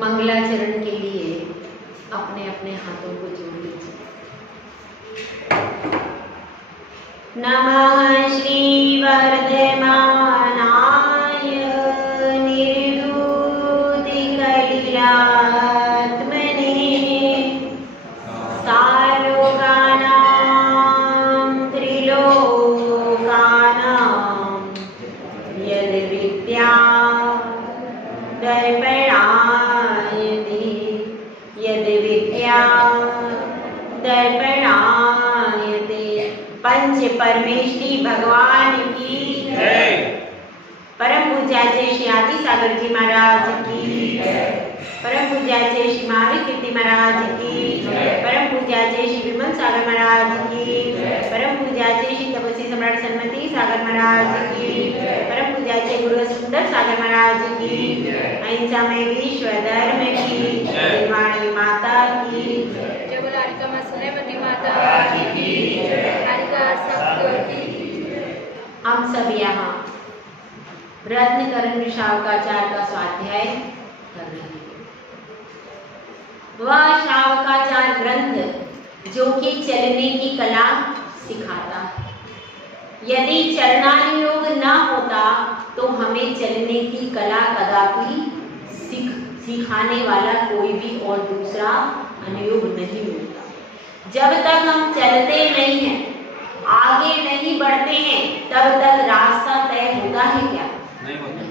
मंगलाचरण के लिए अपने अपने हाथों को जोड़ लीजिए। नमः श्री वर्धमानाय निर्धूति कलिलात्मने सालोकानां त्रिलोकानां यद् विद्या दर्पणायते यद् विद्या दर्पणायते। पंच परमेष्ठी भगवान की जय। परम पूज्याचे श्री आदि सागर जी महाराज की जय। परम पूज्याचे श्री महावीर कीर्ति महाराज की जय। परम पूज्याचे श्री विमल सागर महाराज की जय। परम पूज्याचे श्री तपस्वी सम्राट सन्मति सागर महाराज की जय। परम पूज्याचे गुरु सुंदर सागर महाराज की जय। अहिंसा में विश्व धर्म की जय। वाणी माता की जय। जय बोला हरिका माँ सुनेवती माता की जय। हरिका सबको की जय। हम सब यहाँ रत्नकरण शावकाचार्य का स्वाध्याय कर रहे हैं। वह शावकाचार ग्रंथ जो कि चलने की कला सिखाता है। यदि चलनानुयोग न होता तो हमें चलने की कला कदापि सिखाने वाला कोई भी और दूसरा अनुयोग नहीं मिलता। जब तक हम चलते नहीं हैं, आगे नहीं बढ़ते हैं, तब तक रास्ता तय होता है क्या? नहीं होता।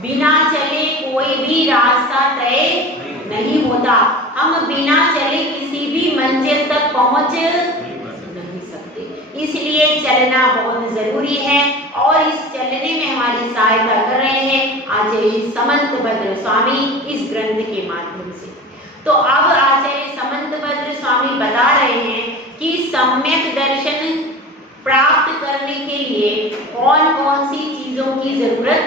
बिना चले कोई भी रास्ता तय नहीं होता। हम बिना चले किसी भी मंजिल तक पहुंच नहीं सकते। इसलिए चलना बहुत जरूरी है और इस चलने में हमारी सहायता कर रहे हैं आचार्य समंतभद्र स्वामी इस ग्रंथ के माध्यम से। तो अब आचार्य समंतभद्र स्वामी बता रहे हैं कि सम्यक दर्शन प्राप्त करने के लिए कौन कौन सी चीजों की जरूरत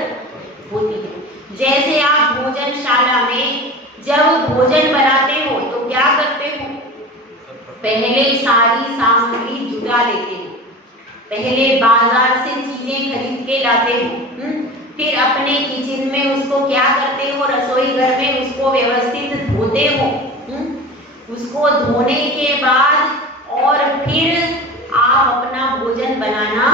होती है। जैसे आप भोजनशाला में जब भोजन बनाते हो तो क्या करते हो? पहले सारी सामग्री जुटा लेते हो, पहले बाजार से चीजें खरीद के लाते हो, फिर अपने किचन में उसको क्या करते हो? रसोई घर में उसको व्यवस्थित धोते हो। उसको धोने के बाद और फिर आप अपना भोजन बनाना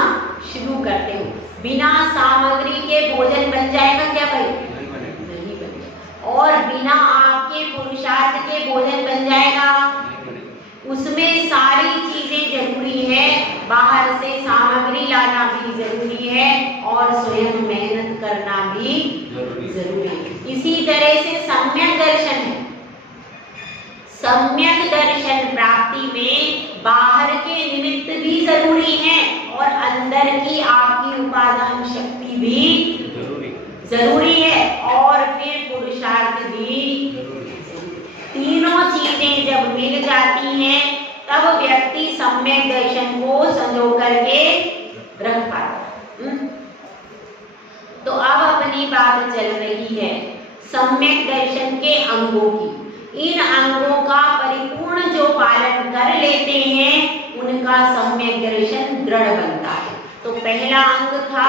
शुरू करते हो। बिना सामग्री के भोजन बन जाएगा क्या भाई? नहीं बनेगा। और बिना आपके पुरुषार्थ के भोजन बन जाएगा? उसमें सारी चीजें जरूरी है, बाहर से सामग्री लाना भी जरूरी है और स्वयं मेहनत करना भी जरूरी है। इसी तरह से सम्यक दर्शन है। सम्यक दर्शन प्राप्ति में बाहर के निमित्त भी जरूरी है और अंदर की आपकी उपादान शक्ति भी जरूरी है और फिर पुरुषार्थ भी। तीनों चीजें जब मिल जाती हैं तब व्यक्ति सम्यक दर्शन को संजो करके रख पाता है। तो अब अपनी बात चल रही है सम्यक दर्शन के अंगों की। इन अंगों का परिपूर्ण जो पालन कर लेते हैं उनका सम्यक दर्शन दृढ़ बनता है। तो पहला अंग था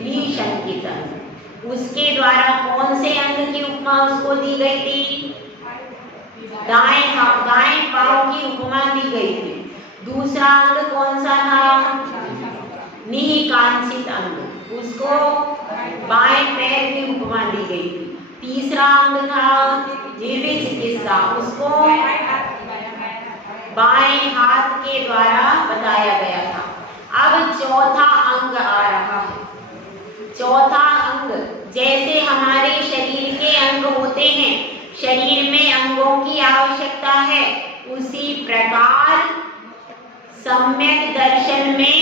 निशंकित अंग। उसके द्वारा कौन से अंग की उपमा उसको दी गई थी? दाएं पांव की उपमा दी गई थी। दूसरा अंग कौन सा था? निकांसित अंग, उसको बाएं पैर की उपमा दी गई थी। तीसरा अंग था जीवित चिकित्सा, उसको बाएं हाथ के द्वारा बताया गया था। अब चौथा अंग आ रहा है। चौथा अंग, जैसे हमारे शरीर के अंग होते हैं, शरीर में अंगों की आवश्यकता है, उसी प्रकार सम्यक दर्शन में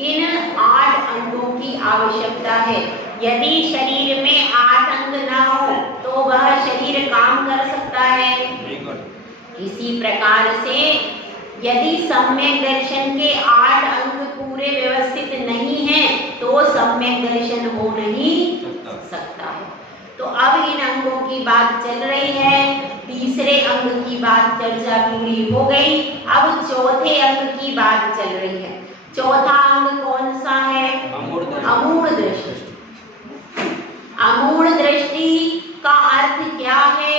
इन 8 अंगों की आवश्यकता है। यदि शरीर में 8 अंग ना हो तो वह शरीर काम कर सकता है? इसी प्रकार से यदि सम्यक दर्शन के 8 अंग पूरे व्यवस्थित नहीं हैं तो सम्यक दर्शन हो नहीं सकता है। तो अब इन अंगों की बात चल रही है। तीसरे अंग की बात चर्चा पूरी हो गई। अब चौथे अंग की बात चल रही है। चौथा अंग कौन सा है? अमूढ़ दृष्टि। अमूढ़ दृष्टि का अर्थ क्या है?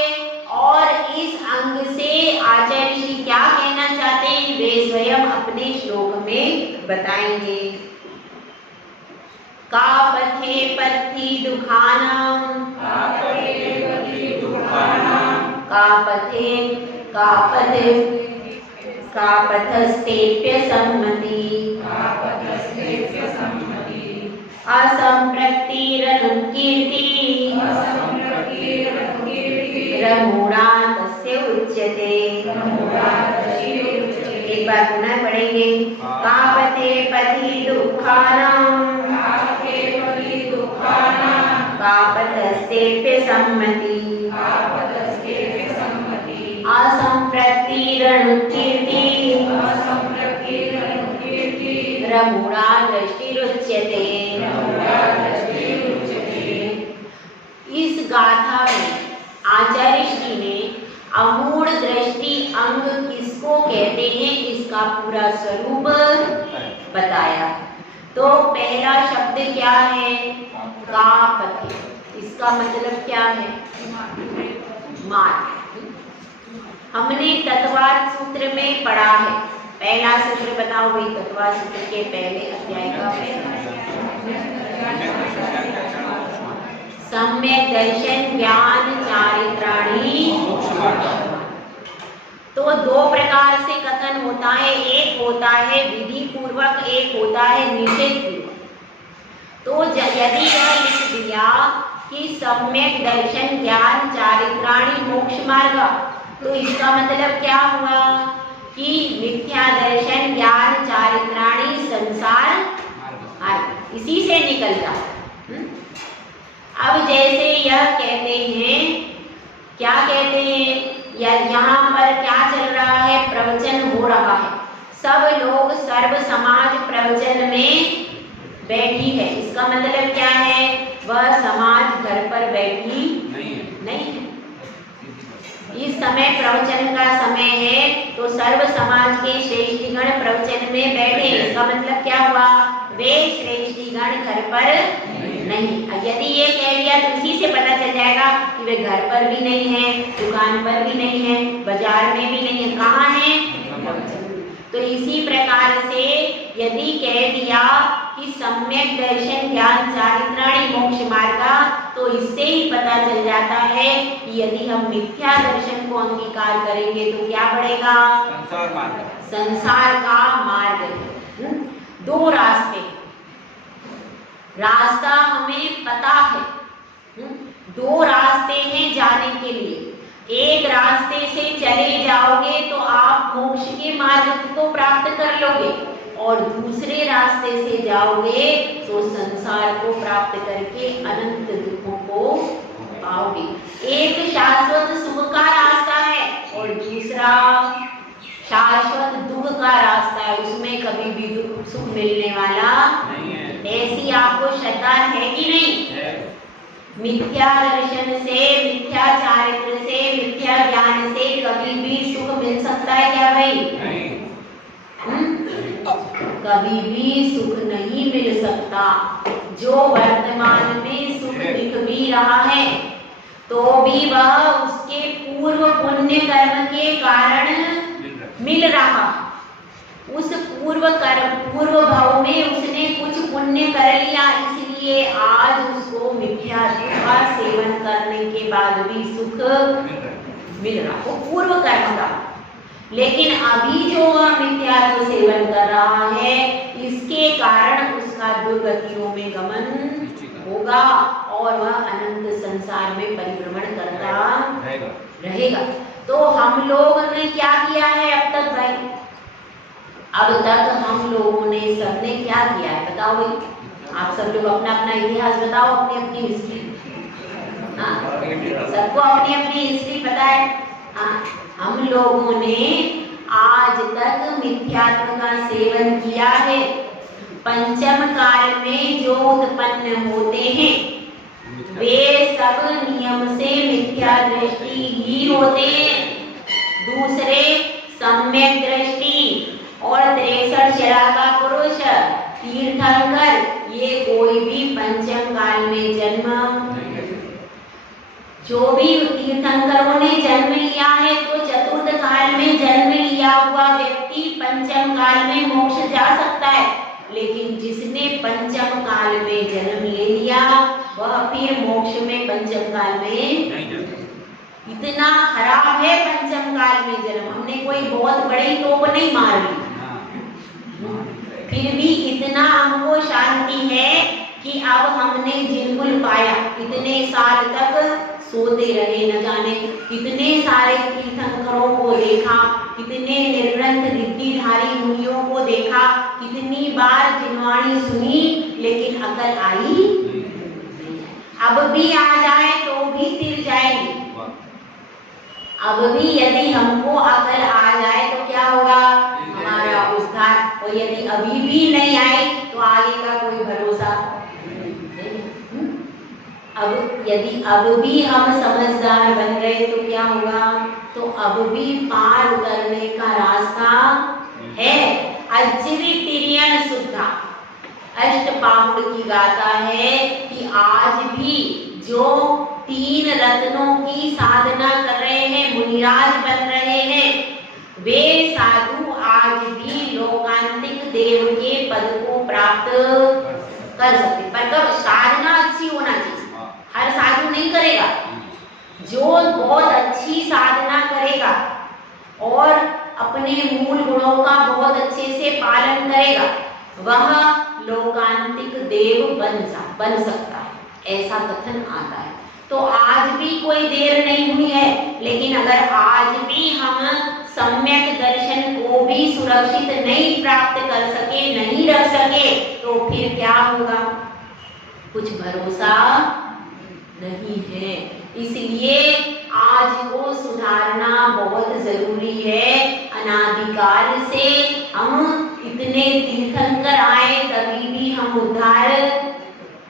बताएंगे। का पथे पथि दुखानाम, का पथस्तेप्य सम्मति, असंप्रक्तिरनुकीर्ति, रमूढ़ा तस्य उच्यते। एक बार पुनः पढ़ेंगे। का पथे पथि दुखानाम, का पथस्तेप्य सम्मति, असंप्रक्तिरनुकीर्ति, रमूढ़ा दृष्टिरुच्यते। इस गाथा में आचार्य श्री ने अमूढ़ दृष्टि अंग किसको कहते हैं इसका पूरा स्वरूप बताया। तो पहला शब्द क्या है? का पथे। इसका मतलब क्या है? मार्ग। हमने तत्वाद सूत्र में पढ़ा है। पहला सूत्र बताओ, वही तत्वाद सूत्र के पहले अध्याय का पहला। सम्यक दर्शन ज्ञान चारित्राणी। तो दो प्रकार से कथन होता है, एक होता है विधि पूर्वक, एक होता है निषेध पूर्वक। तो यदि यह लिख दिया कि सम्यक दर्शन ज्ञान चारित्राणी मोक्ष मार्ग, तो इसका मतलब क्या हुआ कि मिथ्या दर्शन ज्ञान चारित्राणी संसार मार्ग, इसी से निकलता। अब जैसे यह कहते हैं, क्या कहते हैं, यहाँ पर क्या चल रहा है? प्रवचन हो रहा है, सब लोग सर्व समाज प्रवचन में बैठी है। इसका मतलब क्या है? वह समाज घर पर बैठी नहीं है। इस समय प्रवचन का समय है, तो सर्व समाज के श्रेष्ठीगण प्रवचन में बैठे। इसका मतलब क्या हुआ? वे श्रेष्ठीगण घर पर नहीं। यदि ये कह दिया तो इसी से पता चल जाएगा कि वे घर पर भी नहीं है, दुकान पर भी नहीं है, बाजार में भी नहीं है। कहाँ है? तो इसी प्रकार से यदि कह दिया कि सम्यक दर्शन ज्ञान चारित्राणी मोक्ष मार्गा, तो इससे ही पता चल जाता है कि यदि हम मिथ्या दर्शन को अंगीकार करेंगे तो क्या बढ़ेगा? संसार का मार्ग। दो रास्ते, रास्ता हमें पता है, दो रास्ते हैं जाने के लिए। एक रास्ते से चले जाओगे तो आप मोक्ष के मार्ग को प्राप्त कर लोगे, और दूसरे रास्ते से जाओगे तो संसार को प्राप्त करके अनंत दुखों को पाओगे। एक शाश्वत सुख का रास्ता है और दूसरा शाश्वत दुख का रास्ता है, उसमें कभी भी दुख सुख मिलने वाला नहीं है। ऐसी आपको श्रद्धा है कि नहीं? मिथ्या दर्शन से, मिथ्या चारित्र से, मिथ्या ज्ञान से कभी भी सुख मिल सकता है क्या भाई? नहीं। कभी भी सुख नहीं मिल सकता। जो वर्तमान में सुख दिख भी रहा है तो भी वह उसके पूर्व पुण्य कर्म के कारण मिल रहा। उस पूर्व भाव में उसने कुछ पुण्य कर लिया, इसलिए आज उसको मिथ्या का सेवन करने के बाद भी सुख मिल रहा, वो पूर्व कर्म का। लेकिन अभी जो मिथ्या को सेवन कर रहा है, इसके कारण उसका दुर्गतियों में गमन होगा और वह अनंत संसार में परिभ्रमण करता रहेगा। तो हम लोगों ने क्या किया है अब तक भाई? अब तक हम लोगों ने सबने क्या किया है बताओ भाई? आप सब लोग अपना अपना इतिहास बताओ, अपनी अपनी हिस्ट्री। हाँ, सबको अपनी अपनी हिस्ट्री पता है। हाँ, हम लोगों ने आज तक मिथ्यात्व का सेवन किया है। पंचम काल में जो उत्पन्न होते हैं वे सब नियम से मिथ्या दृष्टि ही होते हैं। दूसरे सम्यक दृष्टि और 63 शिला का पुरुष, तीर्थंकर, ये कोई भी पंचम काल में जन्म, जो भी तीर्थंकरों ने जन्म लिया है तो चतुर्थ काल में जन्म लिया हुआ व्यक्ति पंचम काल में मोक्ष जा सकता है, लेकिन जिसने पंचम काल में जन्म ले लिया वह फिर मोक्ष में पंचम काल में इतना खराब है पंचम काल में जन्म। हमने कोई बहुत बड़ी तोप नहीं मार ली, फिर भी इतना हमको शांति है कि अब हमने जिनकुल पाया। इतने साल तक सोते रहे, न जाने कितने सारे तीर्थंकरों को देखा, कितने निर्ग्रंथ रिद्धिधारी मुनियों को देखा, कितनी बार जिनवाणी सुनी, लेकिन अकल आई। अब भी आ जाए तो भी तिर जाएंगे। अब भी यदि हमको अकल आ जाए तो क्या होगा, हमारा उद्धार। और यदि अभी भी नहीं आए तो आगे का कोई भरोसा। अब यदि अब भी हम समझदार बन गए तो क्या होगा, तो अब भी पार उतरने का रास्ता है। अज्री तिरियन सुधा अष्टपाहुड़ की गाथा है कि आज भी जो 3 रत्नों की साधना कर रहे हैं, मुनिराज बन रहे हैं, वे साधु आज भी लोकांतिक देव के पद को प्राप्त कर सकते। पर कब साधना अच्छी होना चाहिए, हर साधु नहीं करेगा। जो बहुत अच्छी साधना करेगा और अपने मूल गुणों का बहुत अच्छे से पालन करेगा, वह लोकांतिक देव बन सकता है, ऐसा कथन आता है। तो आज भी कोई देर नहीं हुई है, लेकिन अगर आज भी हम सम्यक दर्शन को भी सुरक्षित नहीं प्राप्त कर सके, नहीं रख सके, तो फिर क्या होगा, कुछ भरोसा नहीं है। इसलिए आज को सुधारना बहुत जरूरी है। अनादिकाल से हम इतने तीर्थंकर आए, तभी भी हम उद्धार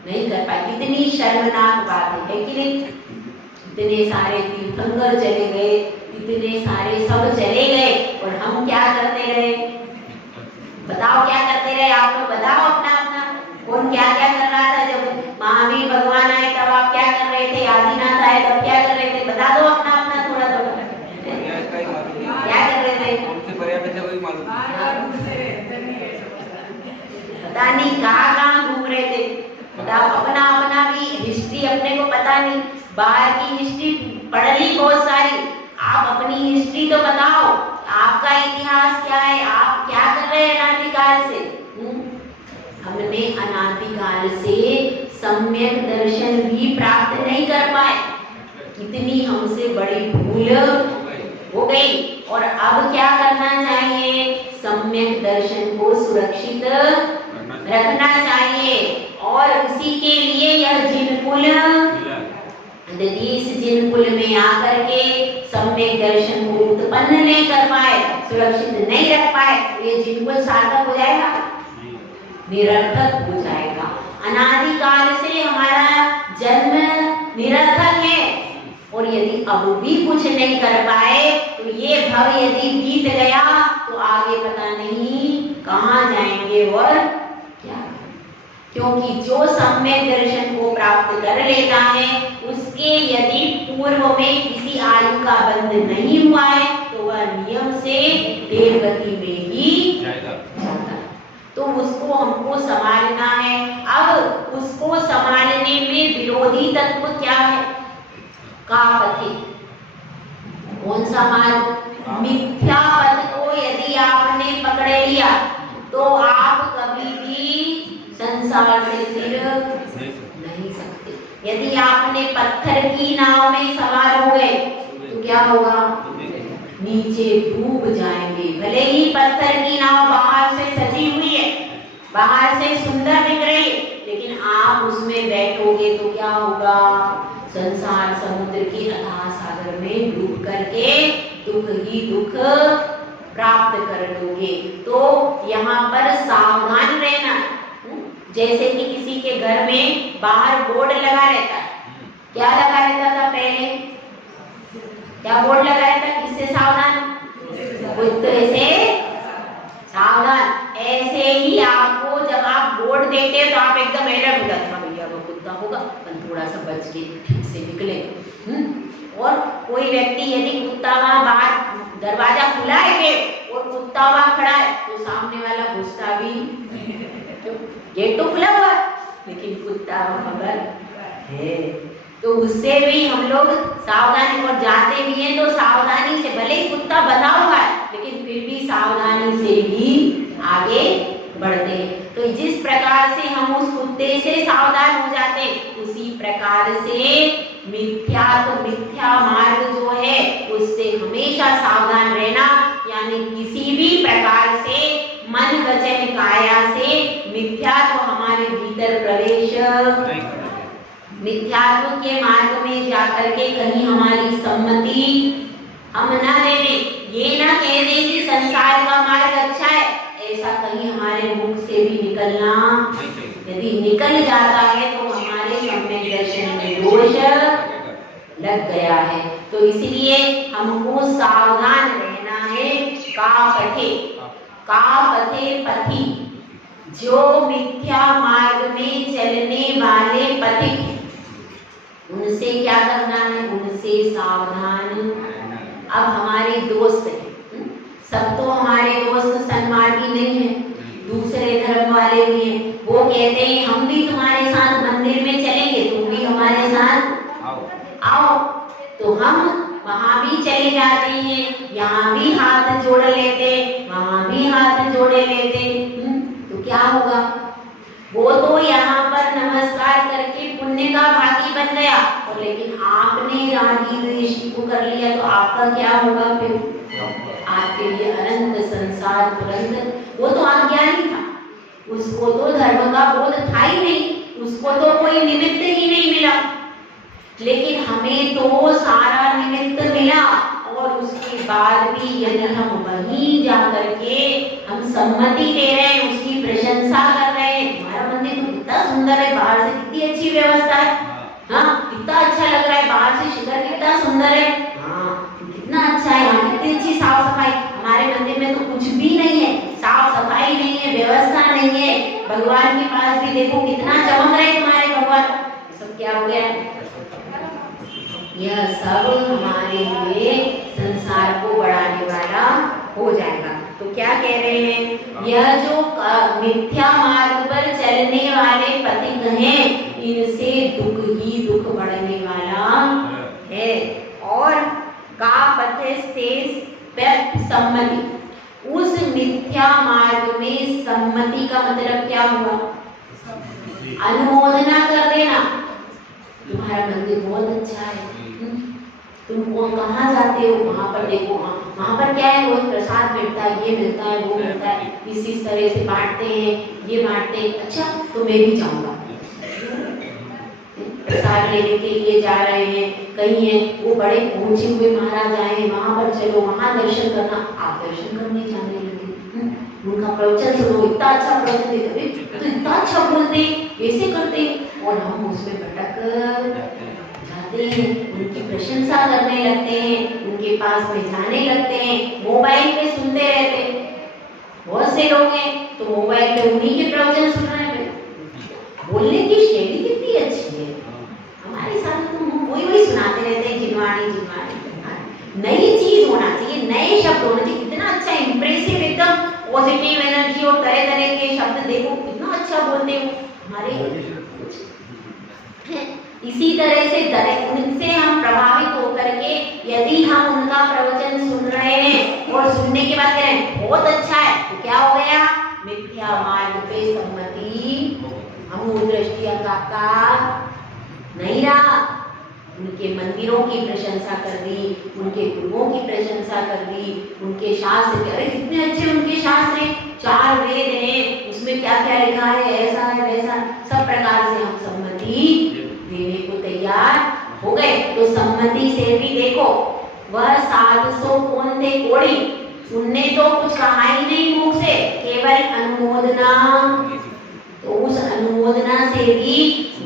नहीं कर पाए। कितनी शर्मनाक बात है कि नहीं। इतने सारे तीर्थंकर चले गए, इतने सारे सब चले गए, और हम क्या करते रहे, बताओ क्या करते रहे। आप लोग बताओ अपना अपना, कौन क्या क्या कर रहा था। जब महावीर भगवान आए तब आप क्या कर रहे थे, आदिनाथ आए तब क्या कर रहे थे, बता दो अपना अपना थोड़ा थोड़ा, क्या कर रहे थे। पता नहीं कहाँ कहाँ घूम रहे थे, बताओ। अपना अपना भी हिस्ट्री अपने को पता नहीं, बाहर की हिस्ट्री पढ़ ली बहुत सारी, आप अपनी हिस्ट्री तो बताओ, आपका इतिहास क्या है, आप क्या कर रहे हैं अनादिकाल से। हमने अनादिकाल से सम्यक दर्शन भी प्राप्त नहीं कर पाए, कितनी हमसे बड़ी भूल हो गई। और अब क्या करना चाहिए, सम्यक दर्शन को सुरक्षित रखना चाहिए। और उसी के लिए यह जिनकुल, यदि इस जिनकुल में आकर के सम्यक दर्शन को उत्पन्न नहीं कर पाए, सुरक्षित नहीं रख पाए, तो ये जिनकुल सार्थक हो जाएगा, निरर्थक हो जाएगा। अनादिकाल से हमारा जन्म निरर्थक है, और यदि अब भी कुछ नहीं कर पाए तो ये भव यदि बीत गया तो आगे पता नहीं कहाँ जाएंगे और क्या। क्योंकि जो सम्यक दर्शन को प्राप्त कर लेता है, उसके यदि पूर्व में किसी आयु का बंध नहीं हुआ है तो वह नियम से देवगति में ही जाता है। तो उसको हमको संभालना है। अब उसको संभालने में विरोधी तत्व क्या है, का पथे, कौन सा मार्ग, मिथ्या पथ को यदि आपने पकड़ लिया तो आप कभी भी संसार से फिर नहीं सकते। यदि आपने पत्थर की नाव में सवार हो गए तो क्या होगा, नीचे डूब जाएंगे। भले ही पत्थर की नाव बाहर से सजी हुई है, बाहर से सुंदर दिख रही है, लेकिन आप उसमें बैठोगे तो क्या होगा, संसार समुद्र के अथाह सागर में डूब करके दुख ही दुख प्राप्त कर लोगे। तो यहाँ पर सावधान रहना। जैसे कि किसी के घर में बाहर बोर्ड लगा रहता है, क्या लगा रहता था पहले, क्या बोर्ड लगा रहता, किससे सावधान, बुद्ध से सावधान। ऐसे ही आपको जब आप बोर्ड देखते हैं तो आप एकदम अलर्ट हो जाते हैं, भैया वो कुत्ता होगा, थोड़ा सा बच के ठीक से निकले। और कोई व्यक्ति यदि कुत्ता वहां बाहर दरवाजा खुला है गेट और कुत्ता वहां खड़ा है तो सामने वाला घुसता भी, गेट तो खुला हुआ लेकिन कुत्ता वहां पर है। तो उससे भी हम लोग सावधानी, और जाते भी हैं तो सावधानी से, भले ही कुत्ता बंधा हुआ है लेकिन फिर भी सावधानी से ही आगे बढ़ते हैं। तो जिस प्रकार से हम उस कुत्ते से सावधान हो जाते हैं उसी प्रकार से मिथ्या मार्ग जो है उससे हमेशा सावधान रहना, यानी किसी भी प्रकार से मन वचन काया से मिथ्यात्व हमारे भीतर प्रवेश, मिथ्यात्व के मार्ग में जाकर के कहीं हमारी सम्मति हम न देने, ये ना कह दें कि संसार का मार्ग अच्छा है, ऐसा कहीं हमारे मुख से भी निकलना, यदि निकल जाता है तो हमारे सम्यक दर्शन में दोष लग गया है। तो इसलिए हमको सावधान रहना है। का पथे पथि, जो मिथ्या मार्ग में चलने वाले पथिक हैं उनसे क्या करना है, उनसे सावधान। अब हमारे दोस्त हैं, सब तो हमारे दोस्त सन्मार्गी नहीं है, दूसरे धर्म वाले भी हैं, वो कहते हैं हम भी तुम्हारे साथ मंदिर में चलेंगे, तुम भी हमारे साथ आओ। तो हम वहां भी चले जाते हैं, यहाँ भी हाथ जोड़ लेते, वहां भी हाथ जोड़े लेते, तो क्या होगा, वो तो यहाँ पर नमस्कार करके पुण्य का भागी बन गया, और लेकिन आपने रागी द्वेषी को कर लिया तो आपका क्या होगा, फिर आपके लिए अनंत संसार तुरंत। वो तो अज्ञानी था, उसको तो धर्म का बोध था ही नहीं, उसको तो कोई निमित्त ही नहीं मिला, लेकिन हमें तो सारा निमित्त मिला, और उसके बाद भी यदि हम वहीं जाकर के हम सम्मति दे रहे हैं, उसकी प्रशंसा कर रहे हैं, हमारा मंदिर तो कितना सुंदर है, बाहर से कितनी अच्छी व्यवस्था है, हाँ कितना अच्छा लग रहा है, बाहर से शिखर कितना सुंदर है, हाँ कितना अच्छा है, यहाँ कितनी अच्छी साफ सफाई, हमारे मंदिर में तो कुछ भी नहीं है, साफ सफाई नहीं है, व्यवस्था नहीं है, भगवान के पास भी देखो कितना चमक रहे तुम्हारे भगवान, सब क्या हो गया, यह सब हमारे लिए संसार को बढ़ाने वाला हो जाएगा। तो क्या कह रहे हैं, यह जो मिथ्या मार्ग पर चलने वाले पथिक हैं इनसे दुख ही दुख बढ़ने वाला है। और का पथे सम्मति, उस मिथ्या मार्ग में सम्मति का मतलब क्या हुआ, अनुमोदना कर देना, तुम्हारा मंदिर बहुत अच्छा है, तुम कहाँ जाते हो, वहां पर देखो, वहां पर क्या है, रोज प्रसाद मिलता है, ये मिलता है, वो मिलता है, इस तरह से बांटते हैं, ये बांटते हैं, अच्छा तो मैं भी जाऊंगा, प्रसाद लेने के लिए जा रहे हैं, कहीं है वो बड़े पहुंचे हुए महाराज आए हैं, वहां पर चलो, वहां दर्शन करना, आप दर्शन करने जाने लगे, उनका प्रवचन सुनो, इतना अच्छा प्रवचन देते, तो इतना अच्छा बोलते, कैसे करते, और हम उसमें भटक जाते हैं, उनकी प्रशंसा करने लगते हैं, उनके पास में जाने लगते हैं, मोबाइल पे सुनते रहते हैं, बहुत से लोग हैं तो मोबाइल पे उन्हीं के प्रवचन सुन रहे हैं, बोलने की शैली कितनी अच्छी है, हमारे साथ तो वही सुनाते रहते हैं, जिनवाणी नई चीज होना चाहिए, नए शब्द होना चाहिए, कितना अच्छा इंप्रेसिव, एकदम पॉजिटिव एनर्जी, और तरह तरह के शब्द देखो कितना अच्छा बोलते हो हमारे। इसी तरह से उनसे हम प्रभावित होकर के यदि हम उनका प्रवचन सुन रहे हैं और सुनने के बाद कह रहे हैं बहुत अच्छा है, तो क्या हो गया, मिथ्या मार्ग पे सम्मति, हम दृष्टि का नहीं रहा, उनके मंदिरों की प्रशंसा कर दी, उनके गुरुओं की प्रशंसा कर दी, उनके शास्त्र, अरे कितने अच्छे उनके शास्त्र हैं, 4 वेद हैं, उसमें क्या क्या लिखा है, ऐसा है वैसा, सब प्रकार से हम सम्मति देने को तैयार हो गए। तो सम्मति से भी देखो, वह 700 कौन थे कोड़ी, उनने तो कुछ कहा ही नहीं मुख से, केवल अनुमोदना, तो उस अनुमोदना से भी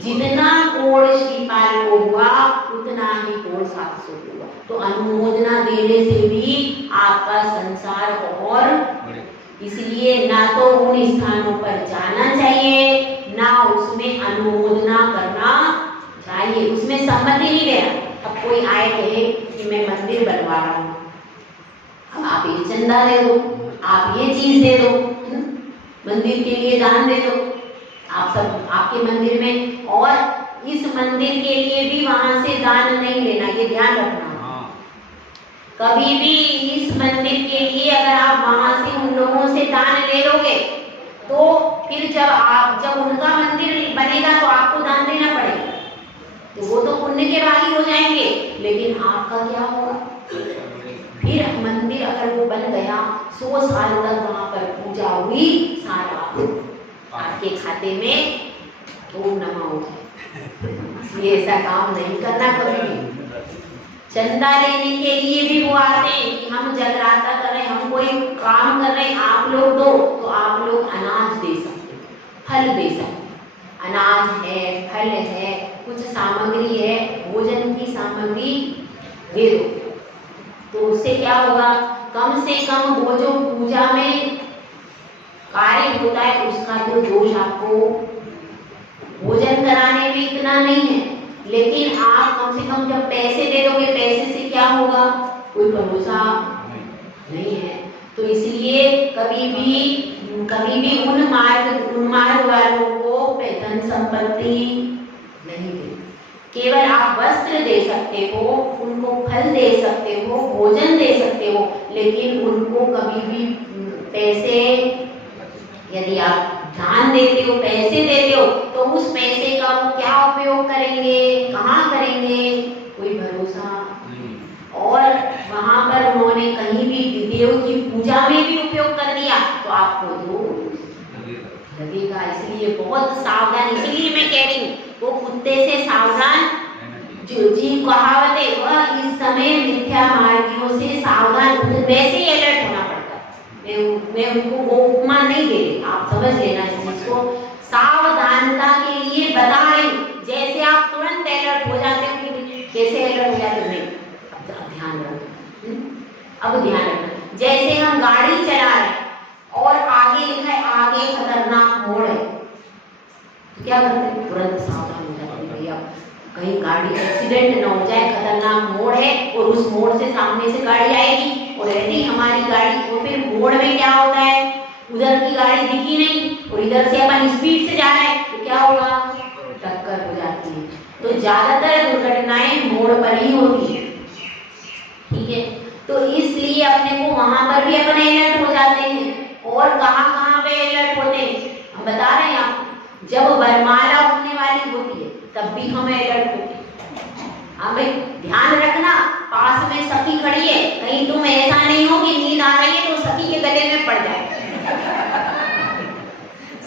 जितना कोड़ श्रीपाल को हुआ उतना ही कोड़ 700 को हुआ। तो अनुमोदना देने से भी आपका संसार और, इसलिए ना तो उन स्थानों पर जाना चाहिए, ना उसमें अनुमोदना करना चाहिए, उसमें सम्मति नहीं देना। अब कोई आए कहे कि मैं मंदिर बनवा रहा हूँ, अब आप ये चंदा दे दो, आप ये चीज दे दो, मंदिर के लिए दान दे दो, आप सब आपके मंदिर में, और इस मंदिर के लिए भी वहां से दान नहीं लेना, ये ध्यान रखना। कभी भी इस मंदिर के लिए अगर आप वहां से उन लोगों से दान ले लोगे तो फिर जब उनका मंदिर बनेगा तो आपको दान देना पड़ेगा, तो वो तो पुण्य के भागी हो जाएंगे, लेकिन आपका क्या होगा? फिर मंदिर अगर वो बन गया 100 साल तक वहां पर पूजा हुई, सारा आपके खाते में तो नमा हो जाए। ये ऐसा काम नहीं करना कभी भी। चंदा लेने के लिए भी वो आते हैं कि हम जगराता कर रहे हैं, हम कोई काम कर रहे हैं, आप लोग दो, तो आप लोग अनाज दे सकते हो, फल दे सकते हो, अनाज है, फल है, कुछ सामग्री है, भोजन की सामग्री दे दो, तो उससे क्या होगा? कम से कम वो जो पूजा में कार्य होता है उसका जो दोष आपको भोजन कराने में इतना नहीं है, लेकिन आप कम से कम जब पैसे दे दोगे, पैसे से क्या होगा? कोई भरोसा नहीं है। तो इसलिए कभी भी उन मार्ग वालों को धन संपत्ति नहीं दे। केवल आप वस्त्र दे सकते हो, उनको फल दे सकते हो, भोजन दे सकते हो, लेकिन उनको कभी भी पैसे, यदि आप दान देते हो, पैसे देते हो, तो उस पैसे का वो क्या उपयोग करेंगे, कहाँ करेंगे, कोई भरोसा नहीं। और वहां पर उन्होंने कहीं भी देव की पूजा में भी उपयोग कर दिया तो आपको तो लगेगा। इसलिए बहुत सावधान, इसलिए मैं कह रही हूँ वो कुत्ते से सावधान जो जी कहावत है, वह इस समय मिथ्या मार्गियों से सावधान, वैसे ही अलर्ट होना पड़ता है। मैं उनको वो उपमा नहीं दे रही, आप समझ लेना इस चीज को, सावधानता के लिए बता रही। जैसे आप तुरंत अलर्ट हो जाते हो, कैसे अलर्ट हो जाते हो? नहीं, अब ध्यान रखो, अब ध्यान रखो। जैसे हम गाड़ी चला रहे हैं और आगे लिखा है आगे खतरनाक मोड़ है, तो क्या करते हैं? तुरंत सावधान हो जाते हैं, भैया कहीं गाड़ी एक्सीडेंट ना हो जाए, खतरनाक मोड़ है और उस मोड़ से सामने से गाड़ी आएगी और यदि हमारी गाड़ी, तो फिर मोड़ में क्या होता है? उधर की गाड़ी दिखी नहीं और इधर से अपन स्पीड से जा रहे हैं, तो क्या होगा? टक्कर हो जाती है। तो ज्यादातर दुर्घटनाएं मोड़ पर ही होती है, ठीक है? तो इसलिए अपने को वहां पर भी अपने अलर्ट हो जाते हैं। और कहाँ पे अलर्ट होते हैं? हम बता रहे हैं आपको, जब वरमाला होने वाली होती है तब भी हम अलर्ट होते हैं। हमें ध्यान रखना, पास में सखी खड़ी है, कहीं तुम ऐसा नहीं हो कि नींद आ रही है तो सखी के गले में पड़ जाए,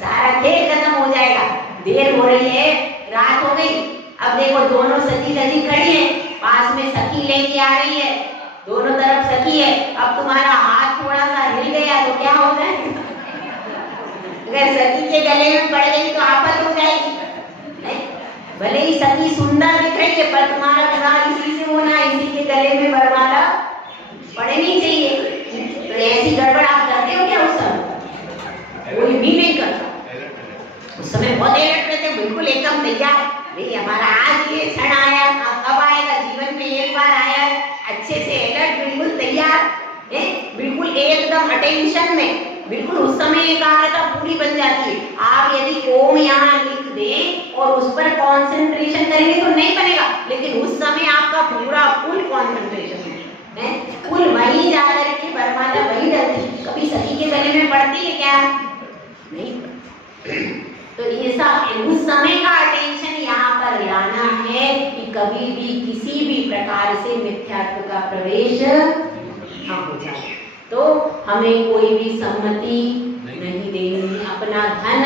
सारा खेल खत्म हो जाएगा। देर हो रही है, रात हो गई, अब देखो दोनों सखी खड़ी है, पास में सखी लेके आ रही है, दोनों तरफ सखी है, अब तुम्हारा हाथ थोड़ा सा हिल गया तो क्या होता है? अगर सखी के गले में पड़ गई तो आफत हो जाएगी। नहीं, भले ही सखी सुंदर दिख रही है पर तुम्हारा विवाह इसी से होना, इसी के गले में वरमाला पड़नी चाहिए। तो ऐसी गड़बड़ आप करते हो क्या? उस समय कोई भी नहीं करता, उस समय बहुत अलर्ट रहते, बिल्कुल एकदम तैयार, भाई हमारा आज ये क्षण आया, कब आएगा? जीवन में एक बार आया, अच्छे से अलर्ट, बिल्कुल तैयार है, बिल्कुल एकदम अटेंशन में, बिल्कुल उस समय एकाग्रता पूरी बन जाती है। आप यदि ओम यहाँ लिख दें और उस पर कंसंट्रेशन करेंगे तो नहीं बनेगा, लेकिन उस समय आपका पूरा फुल कंसंट्रेशन है, फुल वहीं जा करके वरमाला वहीं डलती। कभी सखी के गले में पड़ती है क्या? नहीं। तो ऐसा उस समय का अटेंशन यहाँ पर लाना है कि कभी भी किसी भी प्रकार से मिथ्यात्व का प्रवेश न हो जाए। तो हमें कोई भी सम्मति नहीं देनी है, अपना धन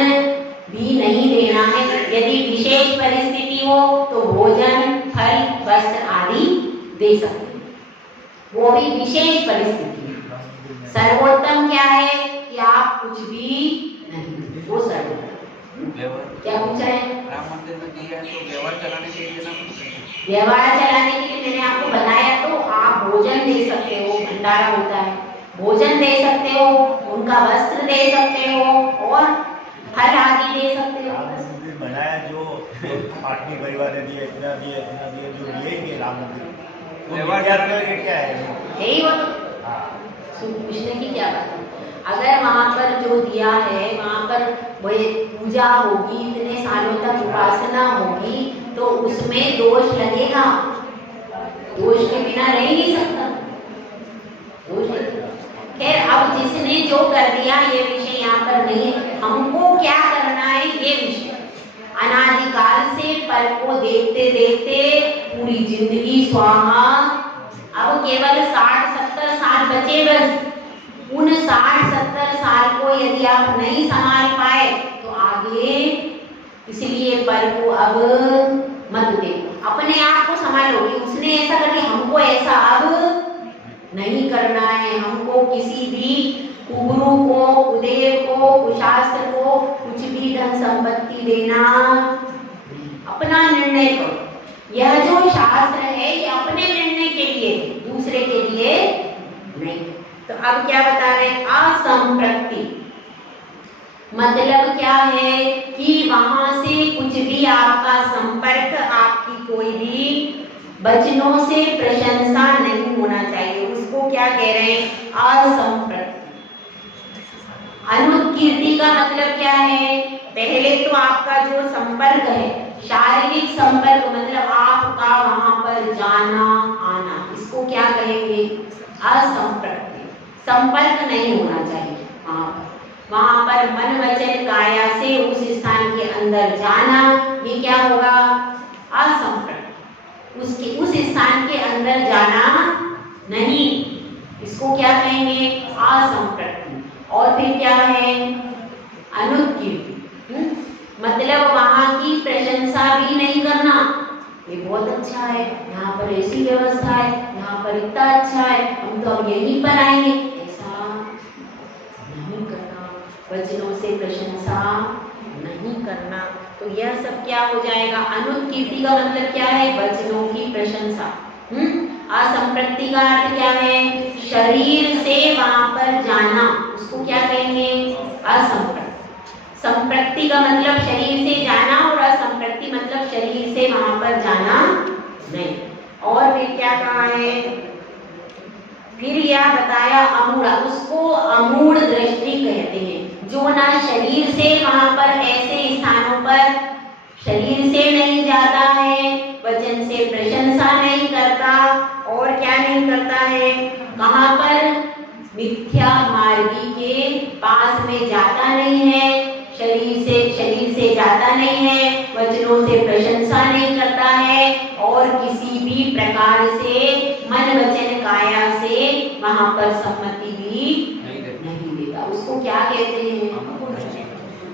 भी नहीं देना है। यदि विशेष परिस्थिति हो तो भोजन, फल, वस्त्र आदि दे सकते हैं, वो भी विशेष परिस्थिति। सर्वोत्तम क्या है कि आप कुछ भी नहीं, वो सर्वोत्तम। क्या पूछा है? राम मंदिर में दिया है तो व्यवहार चलाने के लिए ना, व्यवहार चलाने के लिए मैंने आपको बताया, तो आप भोजन दे सकते हो, भंडारा होता है, भोजन दे सकते हो, उनका वस्त्र दे सकते हो और फल आदि दे सकते हो। बनाया जो पाटनी परिवार ने दिया, इतना दिया जो लेंगे राम मंदिर, व्यवहार क्या है? यही वो तो। हाँ, पूछने की क्या बात है? अगर वहाँ पर जो दिया है वहाँ पर वही पूजा होगी, इतने सालों तक उपासना होगी, तो उसमें दोष लगेगा। दोष के बिना रह ही नहीं सकता। दोष लगेगा। खैर, अब जिसने जो कर दिया ये विषय यहाँ पर नहीं है। हमको क्या करना है ये विषय। अनादिकाल से पल को देखते देखते पूरी जिंदगी स्वाहा। अब केवल 60-70 साल बचे बस। उन 60-70 साल को यदि आप नहीं संभाल पाए तो आगे, इसलिए पल को अब मत देखो, अपने आप को संभालोगे। उसने ऐसा कर दिया, हमको ऐसा अब नहीं करना है। हमको किसी भी गुरु को, कुदेव को, कुशास्त्र को कुछ भी धन संपत्ति देना, अपना निर्णय करो। यह जो शास्त्र है ये अपने निर्णय के लिए, दूसरे के लिए नहीं। तो अब क्या बता रहे हैं? असंप्रति मतलब क्या है कि वहां से कुछ भी आपका संपर्क, आपकी कोई भी वचनों से प्रशंसा नहीं होना चाहिए। उसको क्या कह रहे हैं? असंप्रति। अनुत्कीर्ति का मतलब क्या है? पहले तो आपका जो संपर्क है, शारीरिक संपर्क, मतलब आपका वहां पर जाना आना, इसको क्या कहेंगे? असंप्रति। संपर्क नहीं होना चाहिए वहां पर मन वचन काया से उस स्थान के अंदर जाना, ये क्या होगा? असंप्रति। उसके उस स्थान के अंदर जाना नहीं, इसको क्या कहेंगे? असंप्रति। और फिर क्या है? अनुत्कीर्ति, मतलब वहां की प्रशंसा भी नहीं करना। ये बहुत अच्छा है, यहाँ पर ऐसी व्यवस्था है, यहाँ पर इतना अच्छा है, हम तो अब यहीं पर आएंगे, ऐसा नहीं करना। वचनों से प्रशंसा नहीं करना। तो यह सब क्या हो जाएगा? अनुत्कीर्ति का मतलब क्या है? वचनों की प्रशंसा। असंप्रति का अर्थ क्या है? शरीर से वहां पर जाना, उसको क्या कहेंगे? असंप्रति। संप्रति का मतलब शरीर से जाना और असंप्रति मतलब शरीर से वहां पर जाना नहीं। और फिर क्या कहा है? फिर यह बताया अमूढ़, उसको अमूढ़ दृष्टि कहते हैं, जो ना शरीर से वहां पर ऐसे स्थानों पर शरीर से नहीं जाता है, वचन से प्रशंसा नहीं करता, और क्या नहीं करता है? कहां पर? मिथ्या मार्गी के पास में जाता नहीं है, शरीर से जाता नहीं है, वचनों से प्रशंसा नहीं करता है, और किसी भी प्रकार से मन वचन काया से वहां पर सम्मति भी नहीं देता। उसको क्या कहते हैं?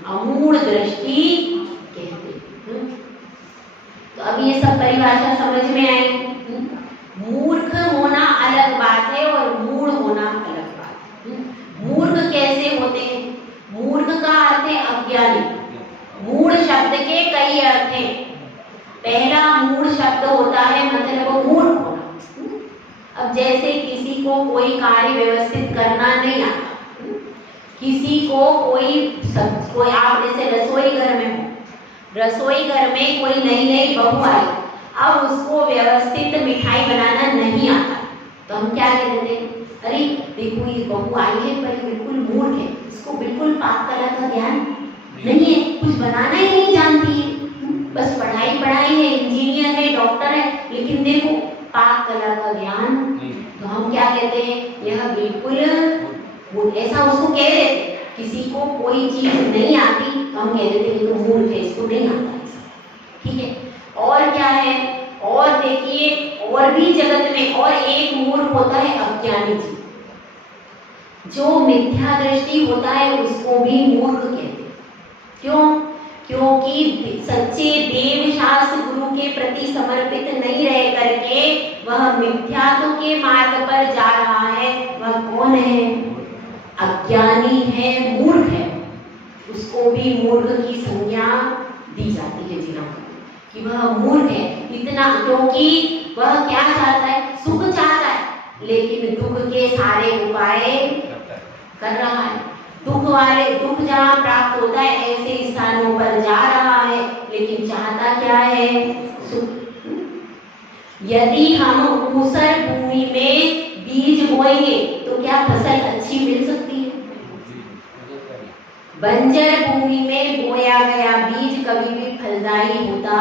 अमूढ़ दृष्टि कहते हैं। तो अब ये सब परिभाषा समझ में आई। मूर्ख होना अलग बात है और मूढ़ होना अलग बात है। मूर्ख कैसे होते हैं? मूर्ख का अर्थ है अज्ञानी। मूढ़ शब्द के कई अर्थ हैं। पहला मूढ़ शब्द होता है मतलब मूर्ख होना। अब जैसे किसी को कोई कार्य व्यवस्थित करना नहीं आता, किसी को कोई आप जैसे रसोई घर में हो, रसोई घर में कोई नई बहू आई, अब उसको व्यवस्थित मिठाई बनाना नहीं आता, तो हम क्या कहते हैं? अरे देखो ये बहू आई है पर बिल्कुल मूर्ख है, इसको बिल्कुल पाक कला का ज्ञान नहीं है, कुछ बनाना ही नहीं जानती है, बस पढ़ाई है, इंजीनियर है, डॉक्टर है, लेकिन देखो पाक कला का ज्ञान। तो हम क्या कहते हैं? यह बिल्कुल ऐसा उसको कह देते। किसी को कोई चीज नहीं आती तो हम कह देते हैं तो मूर्ख है, इसको नहीं आता, ठीक है। और क्या है? और देखिए, और भी जगत में और एक मूर्ख होता है अज्ञानी जी, जो मिथ्या दृष्टि होता है उसको भी मूर्ख कहते हैं। क्यों? क्योंकि सच्चे देव शास्त्र गुरु के प्रति समर्पित नहीं रह करके वह मिथ्यात्व के मार्ग पर जा रहा है। वह कौन है? अज्ञानी है, मूर्ख है। उसको भी मूर्ख की संज्ञा दी जाती है जीवन कि वह मूर्ख है। इतना क्योंकि वह क्या चाहता है? सुख चाहता है, लेकिन दुख के सारे उपाय कर रहा है। दुख जहाँ प्राप्त होता है ऐसे स्थानों पर जा रहा है, लेकिन चाहता क्या है? सुख। यदि हम ऊसर भूमि में बीज बोएंगे तो क्या फसल बंजर भूमि में बोया गया बीज कभी भी फलदायी होता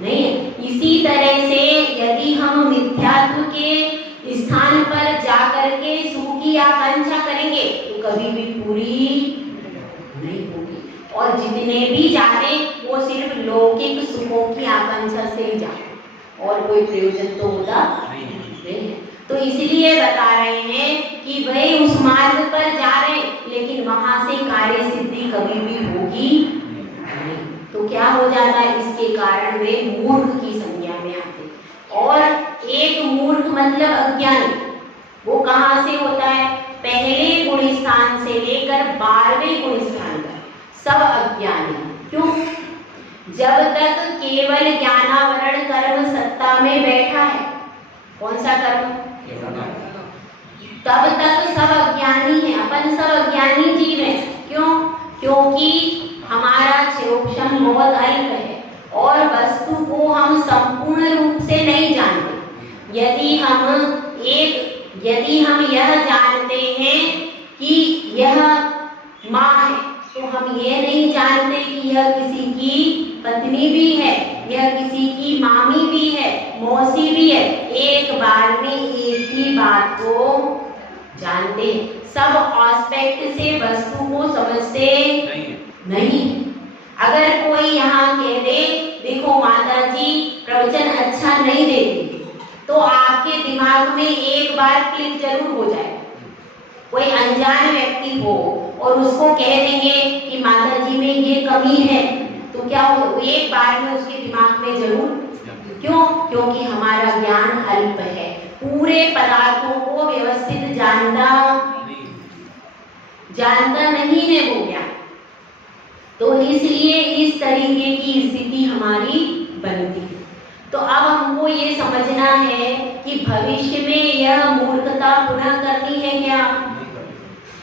नहीं है। इसी तरह से यदि हम मिथ्यात्व के स्थान पर जाकर के सुख की आकांक्षा करेंगे तो कभी भी पूरी नहीं होगी, और जितने भी जाते वो सिर्फ लौकिक सुखों की आकांक्षा से ही जाते, और कोई प्रयोजन तो होता नहीं है। तो इसलिए बता रहे हैं कि वही उस मार्ग पर जा रहे लेकिन वहां से कार्य सिद्धि कभी भी होगी नहीं। तो क्या हो जाता है, इसके कारण वे मूर्ख की संज्ञा में आते। और एक मूर्ख मतलब अज्ञानी, वो कहां से होता है, पहले गुण स्थान से लेकर 12वें गुण स्थान तक सब अज्ञानी। क्यों? जब तक केवल ज्ञानावरण कर्म सत्ता में बैठा है, कौन सा कर्म, तब तक सब अज्ञानी है। अपन सब अज्ञानी जीव है। क्यों? क्योंकि हमारा क्षयोक्षम बहुत अल्प है और वस्तु को हम संपूर्ण रूप से नहीं जानते। यदि हम यह जानते हैं कि यह माँ है, तो हम ये नहीं जानते कि यह किसी की पत्नी भी है, यह किसी की मामी भी है, मौसी भी है। एक बार में एक ही बात को जानते, सब एस्पेक्ट से वस्तु को समझते नहीं। अगर कोई यहाँ कह दे देखो माता जी प्रवचन अच्छा नहीं देती, तो आपके दिमाग में एक बार क्लिक जरूर हो जाए। कोई अनजान व्यक्ति हो और उसको कह देंगे कि माता जी में ये कमी है, तो क्या हो, एक बार में उसके दिमाग में जरूर। क्यों? क्योंकि हमारा ज्ञान अल्प है, पूरे पदार्थों को व्यवस्थित जानता नहीं है वो ज्ञान। तो इसलिए इस तरीके की स्थिति हमारी बनती है। तो अब हमको ये समझना है कि भविष्य में यह मूर्खता पुनः करनी है क्या?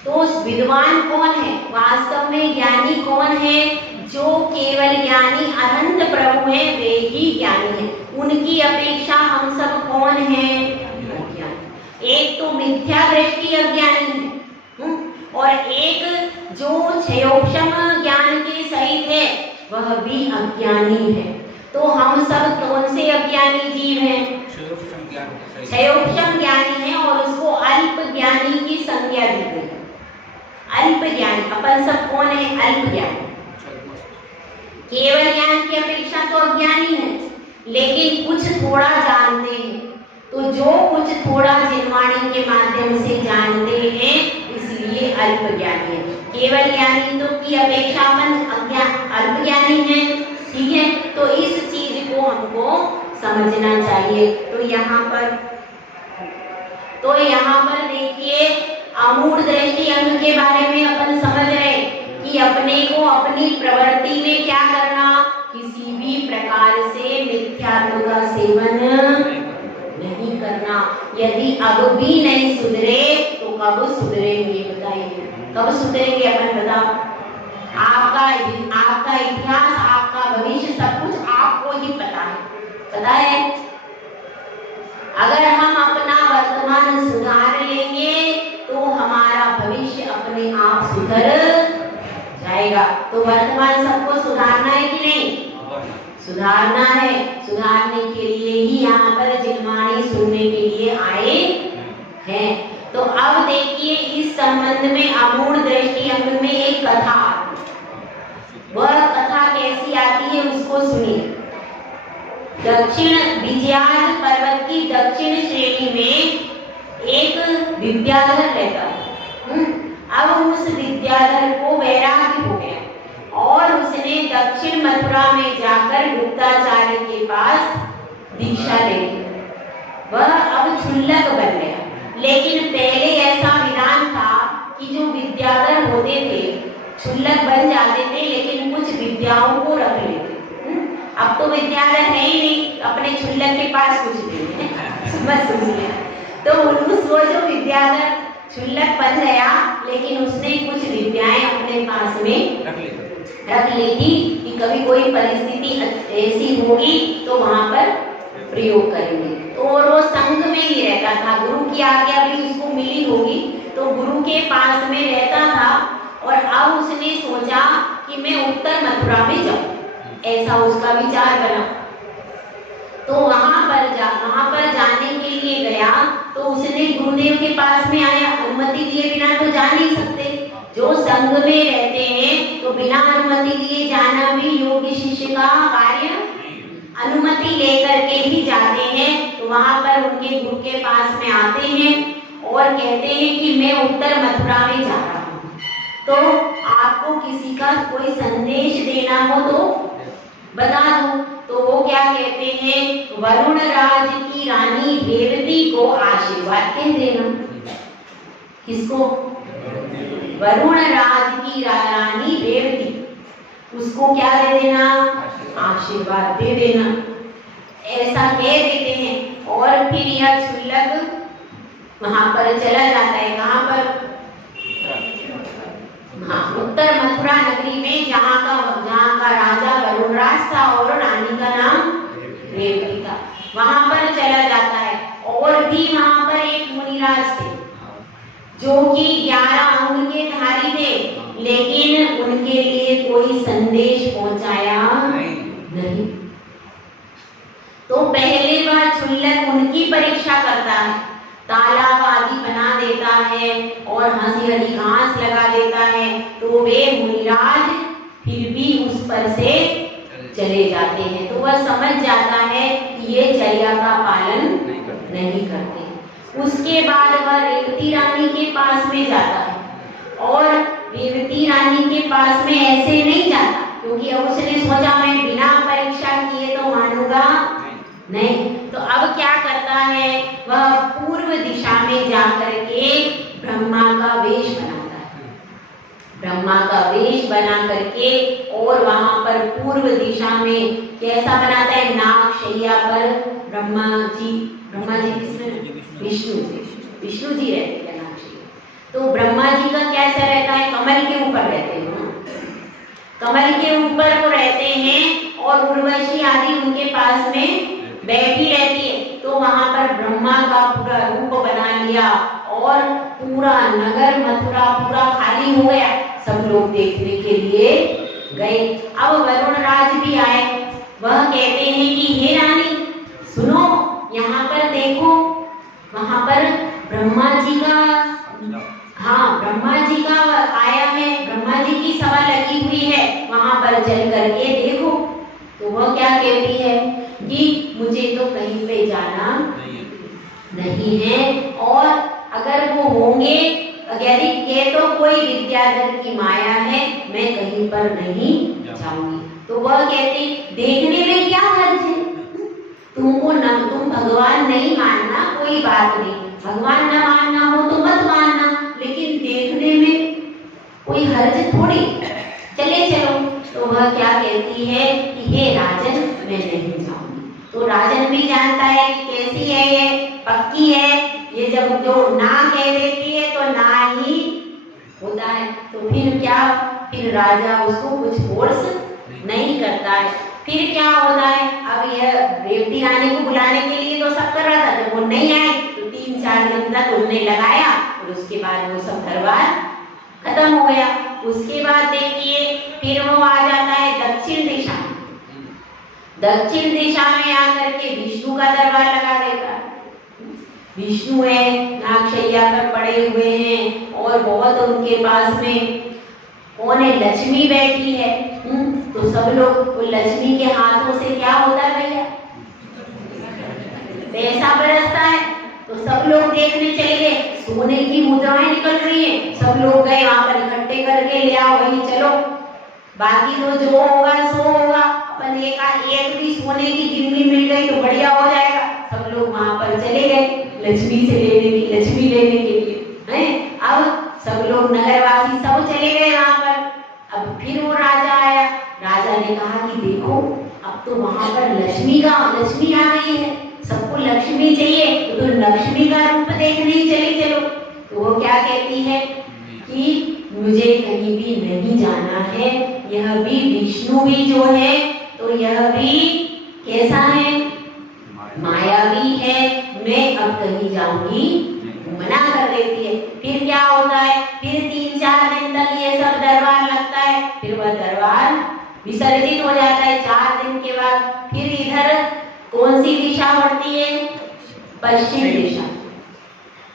तो विद्वान कौन है, वास्तव में ज्ञानी कौन है? जो केवल ज्ञानी अनंत प्रभु है वे ही ज्ञानी है। उनकी अपेक्षा हम सब कौन है? अज्ञानी। एक तो मिथ्या दृष्टि अज्ञानी है, और एक जो क्षयोक्षम ज्ञान के सहित है वह भी अज्ञानी है। तो हम सब कौन से अज्ञानी जीव हैं? क्षयोक्षम ज्ञानी है, और उसको अल्प ज्ञानी की संज्ञा दी गई है। अल्प ज्ञानी, अपन सब कौन है? अल्प ज्ञानी। केवल ज्ञान की अपेक्षा तो अज्ञानी है, लेकिन कुछ थोड़ा जानते हैं। तो जो कुछ थोड़ा जिनवाणी के माध्यम से जानते हैं इसलिए अल्प ज्ञानी है। केवल ज्ञानी तो की अपेक्षा अपन अल्प ज्ञानी है। ठीक है, तो इस चीज को हमको समझना चाहिए। तो यहाँ पर देखिए अमूढ़ दृष्टि अंग के बारे में अपन समझ रहे कि अपने को अपनी प्रवृत्ति में क्या करना, किसी भी प्रकार से मिथ्यात्व का सेवन नहीं करना। यदि अब भी नहीं सुधरे तो कब सुधरेंगे बताइए? कब सुधरेंगे अपन बताओ? आपका इतिहास, आपका भविष्य, सब कुछ आपको ही पता है। अगर हम अपना वर्तमान सुधार लेंगे तो हमारा भविष्य अपने आप सुधर जाएगा। तो वर्तमान सबको सुधारना है कि नहीं? सुधारना है। सुधारने के लिए ही यहाँ पर जिनवाणी सुनने के लिए आए हैं। तो अब देखिए इस संबंध में अमूढ़ दृष्टि अंग में एक कथा, वह कथा कैसी आती है उसको सुनिए। दक्षिण विजयाद पर्वत की दक्षिण श्रेणी में एक विद्याधर रहता है। अब उस विद्याधर को वैराग्य हो गया और उसने दक्षिण मथुरा में जाकर गुप्ताचार्य के पास दीक्षा ले ली। वह अब क्षुल्लक बन गया, लेकिन पहले ऐसा विधान था कि जो विद्याधर होते थे क्षुल्लक बन जाते थे, लेकिन कुछ विद्याओं को रख लेते। अब तो विद्याधर है ही नहीं, अपने क्षुल्लक के पास कुछ नहीं है। बस सुनिए, तो वो जो विद्याधर क्षुल्लक बन गया, लेकिन उसने कुछ विद्याएं अपने पास में रख ली थी कि कभी कोई परिस्थिति ऐसी होगी तो वहां पर प्रयोग करेंगे। तो वो संघ में ही रहता था, गुरु की आज्ञा भी उसको मिली होगी, तो गुरु के पास में रहता था। और अब उसने सोचा कि मैं उत्तर मथुरा में जाऊं, ऐसा उसका विचार बना। तो वहां पर जाने के लिए गया तो उसने गुरुदेव के पास में आया, अनुमति दिए बिना तो जा नहीं सकते। जो संघ में रहते हैं तो बिना अनुमति दिए जाना भी योग्य शिष्य का कार्य, अनुमति लेकर के ही जाते हैं। तो वहां पर उनके गुरु के पास में आते हैं और कहते हैं कि मैं उत्तर मथुरा में जा रहा हूँ, तो आपको किसी का कोई संदेश देना हो तो बता दो। तो वो क्या कहते हैं, वरुण राज की रानी रेवती को आशीर्वाद कह देना। किसको? वरुण राज की रानी रेवती, उसको क्या दे देना? आशीर्वाद दे देना, ऐसा कह देते हैं। और फिर यह क्षुल्लक वहां पर चला जाता है। कहां पर? हाँ, उत्तर मथुरा नगरी में, जहाँ का राजा वरुणराज था और रानी का नाम रेवती था, वहां पर चला जाता है। और भी वहां पर एक मुनिराज थे जो कि 11 अंग के धारी थे, लेकिन उनके लिए कोई संदेश पहुंचाया नहीं। तो पहले वह क्षुल्लक उनकी परीक्षा करता है, तालाब आदि बना देता है और हरी हरी घास लगा देता है। तो वे मुनिराज फिर भी उस पर से चले जाते हैं। तो वह समझ जाता है कि ये चर्या का पालन नहीं करते। उसके बाद वह रेवती रानी के पास में जाता है, और रेवती रानी के पास में ऐसे नहीं जाता, क्योंकि अब उसने सोचा मैं बिना परीक्षा किए तो मानूंगा नहीं। तो अब क्या करता है, वह पूर्व दिशा में जाकर के ब्रह्मा का वेश बनाता है। ब्रह्मा का वेश बना करके और वहां पर पूर्व दिशा में कैसा बनाता है, नाग शैया पर ब्रह्मा जी किसमें? विष्णु जी रहते हैं नाग शैया। तो ब्रह्मा जी का कैसा रहता है, कमल के ऊपर रहते हैं, कमल के ऊपर वो रहते हैं और उर्वशी आदि उनके पास में बैठी रहती है। तो वहां पर ब्रह्मा का पूरा रूप बना लिया और पूरा नगर मथुरा पूरा खाली हो गया, सब लोग देखने के लिए गए। अब वरुण राज भी आए, वह कहते हैं कि हे रानी सुनो, यहाँ पर देखो, वहां पर ब्रह्मा जी का आया है, ब्रह्मा जी की सभा लगी हुई है, वहां पर चल करके देखो। तो वह क्या कहती है कि मुझे तो कहीं पे जाना नहीं है, और अगर वो होंगे, अगर ये तो कोई विद्याधर की माया है, मैं कहीं पर नहीं जाऊंगी। तो वह कहती देखने में क्या हर्ज है, तुम भगवान नहीं मानना कोई बात नहीं, भगवान न मानना हो तो मत मानना, लेकिन देखने में कोई हर्ज थोड़ी, चले चलो। तो वह क्या कहती है कि हे राजन मैं नहीं जाऊंगी। तो राजन भी जानता है कि कैसी है ये, पक्की है, ये जब जो ना कह देती है तो ना ही होता है। तो फिर क्या, फिर राजा उसको कुछ फोर्स नहीं करता है। फिर क्या होता है, अब यह रेवती रानी को बुलाने के लिए तो सब कर रहा था, जब वो नहीं आई तो 3-4 दिन तक उसने लगाया और उसके बाद वो सब दरबार खत्म हो गया। उसके बाद देखिए फिर वो आ जाता है दक्षिण दिशा में। दक्षिण दिशा में आकर के विष्णु का दरबार लगा देता है। विष्णु है, नागशैया पर पड़े हुए हैं और बहुत उनके पास में कौन है, लक्ष्मी बैठी है। तो सब लोग लक्ष्मी के हाथों से क्या होता है भैया, पैसा बरसता है। तो सब लोग देखने चले गए, सोने की मुद्राएं निकल रही हैं, सब लोग गए वहां पर इकट्ठे करके ले आओ, वही चलो, बाकी तो जो होगा सो होगा, अपन एक भी सोने की गिन्नी मिल गई तो बढ़िया हो जाएगा। सब लोग वहां पर चले गए लक्ष्मी लेने के लिए हैं। अब सब लोग नगरवासी सब चले गए वहां पर। अब फिर वो राजा आया, राजा ने कहा कि देखो अब तो वहां पर लक्ष्मी आ गई है, सबको लक्ष्मी चाहिए, तो लक्ष्मी का रूप देखने चले चलो। तो वो क्या कहती है कि मुझे कहीं भी नहीं जाना है, यह भी विष्णु भी जो है तो यह भी कैसा है, मायावी है, मैं अब कहीं जाऊंगी, मना कर देती है। फिर क्या होता है, फिर 3-4 दिन तक ये सब विसर्जित हो जाता है। 4 दिन के बाद फिर इधर कौन सी दिशा बढ़ती है? पश्चिम दिशा।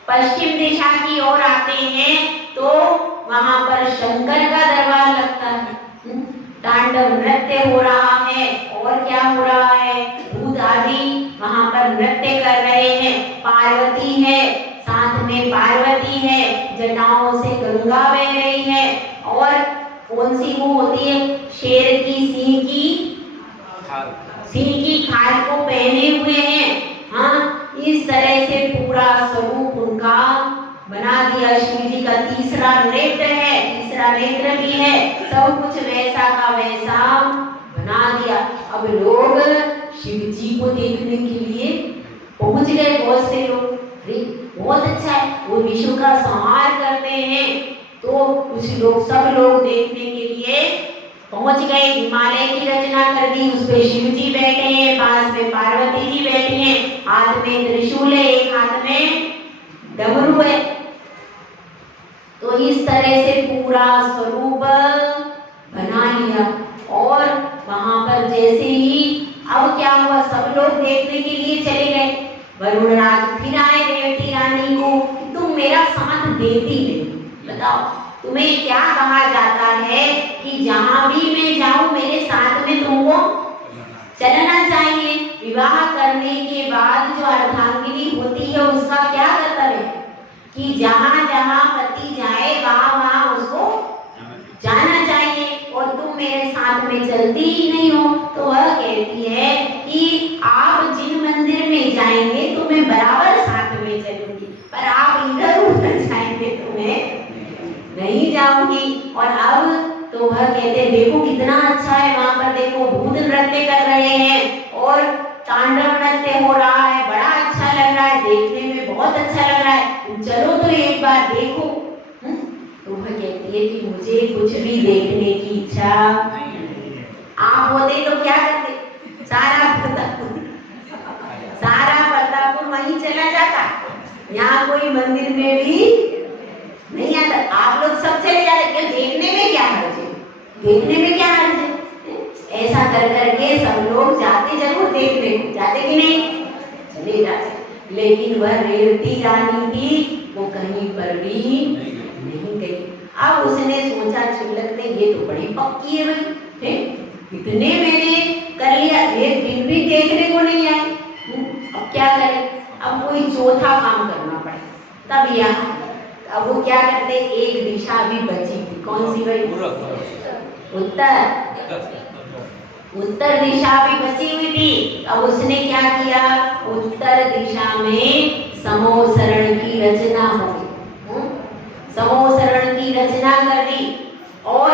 पश्चिम दिशा की ओर आते हैं तो वहां पर शंकर का दरबार लगता है। तांडव नृत्य हो रहा है और क्या हो रहा है? भूत आदि वहां पर नृत्य कर रहे हैं। पार्वती है, साथ में पार्वती है, जटाओं से गंगा बह रही है और कौन सी वो होती है? शेर की सिंह की खाल को पहने हुए हैं। हाँ, इस तरह से पूरा स्वरूप उनका बना दिया। शिव जी का तीसरा नेत्र है, तीसरा नेत्र भी है, सब कुछ वैसा का वैसा बना दिया। अब लोग शिव जी को देखने के लिए पहुंच गए, बहुत से लोग। अरे बहुत अच्छा है, वो विश्व का संहार करते हैं। तो कुछ लोग, सब लोग देखने के लिए पहुंच गए। हिमालय की रचना कर दी, उस पे शिव जी बैठे हैं, पास में पार्वती जी बैठी हैं, हाथ में त्रिशूल है, एक हाथ में डमरू है। तो इस तरह से पूरा स्वरूप बना लिया। और वहां पर जैसे ही अब क्या हुआ, सब लोग देखने के लिए चले गए। वरुणराज फिर आए देवती रानी को, तुम मेरा साथ देती नहीं, बताओ तुम्हें क्या कहा जाता है कि जहां भी मैं जाऊं मेरे साथ में तुमको चलना चाहिए। विवाह करने के बाद जो अर्धांगिनी होती है उसका क्या कर्तव्य है कि जहां जहां पति जाए वहां वहां उसको जाना चाहिए। और तुम मेरे साथ में चलती ही नहीं हो। तो वह कहती है कि आप जिन मंदिर में जाएंगे तो मैं बराबर साथ में चलूंगी, पर आप इधर उधर जाएंगे तो मैं नहीं जाऊंगी। और अब तो वह कहते हैं देखो कितना अच्छा है, वहां पर देखो भूत नृत्य कर रहे हैं और तांडव नृत्य हो रहा है, बड़ा अच्छा लग रहा है, देखने में बहुत अच्छा लग रहा है, तुम चलो तो एक बार देखो। तो वह कहती है कि मुझे कुछ भी देखने की इच्छा आप होते तो क्या करते? सारा प्रतापपुर वहीं चला जाता, यहाँ कोई मंदिर में भी नहीं आता। आप लोग सब चले जाते, क्या देखने में क्या हर्ज है? देखने में क्या हर्ज है? ऐसा कर करके सब लोग जाते, जरूर देखने को जाते कि नहीं? चले जाते। लेकिन वह रेवती रानी थी, वो कहीं पर भी नहीं गई। अब उसने सोचा क्षुल्लक ने, ये तो बड़ी पक्की है भाई, इतने मैंने कर लिया, एक दिन भी देखने को नहीं आई, अब क्या करें? अब कोई चौथा काम करना पड़े। तब यहाँ अब वो क्या करते, एक दिशा भी बची थी, कौन सी भाई? उत्तर दिशा भी बची हुई थी। अब उसने क्या किया, उत्तर दिशा में समोसरण की रचना हो गई। समोसरण की रचना कर दी और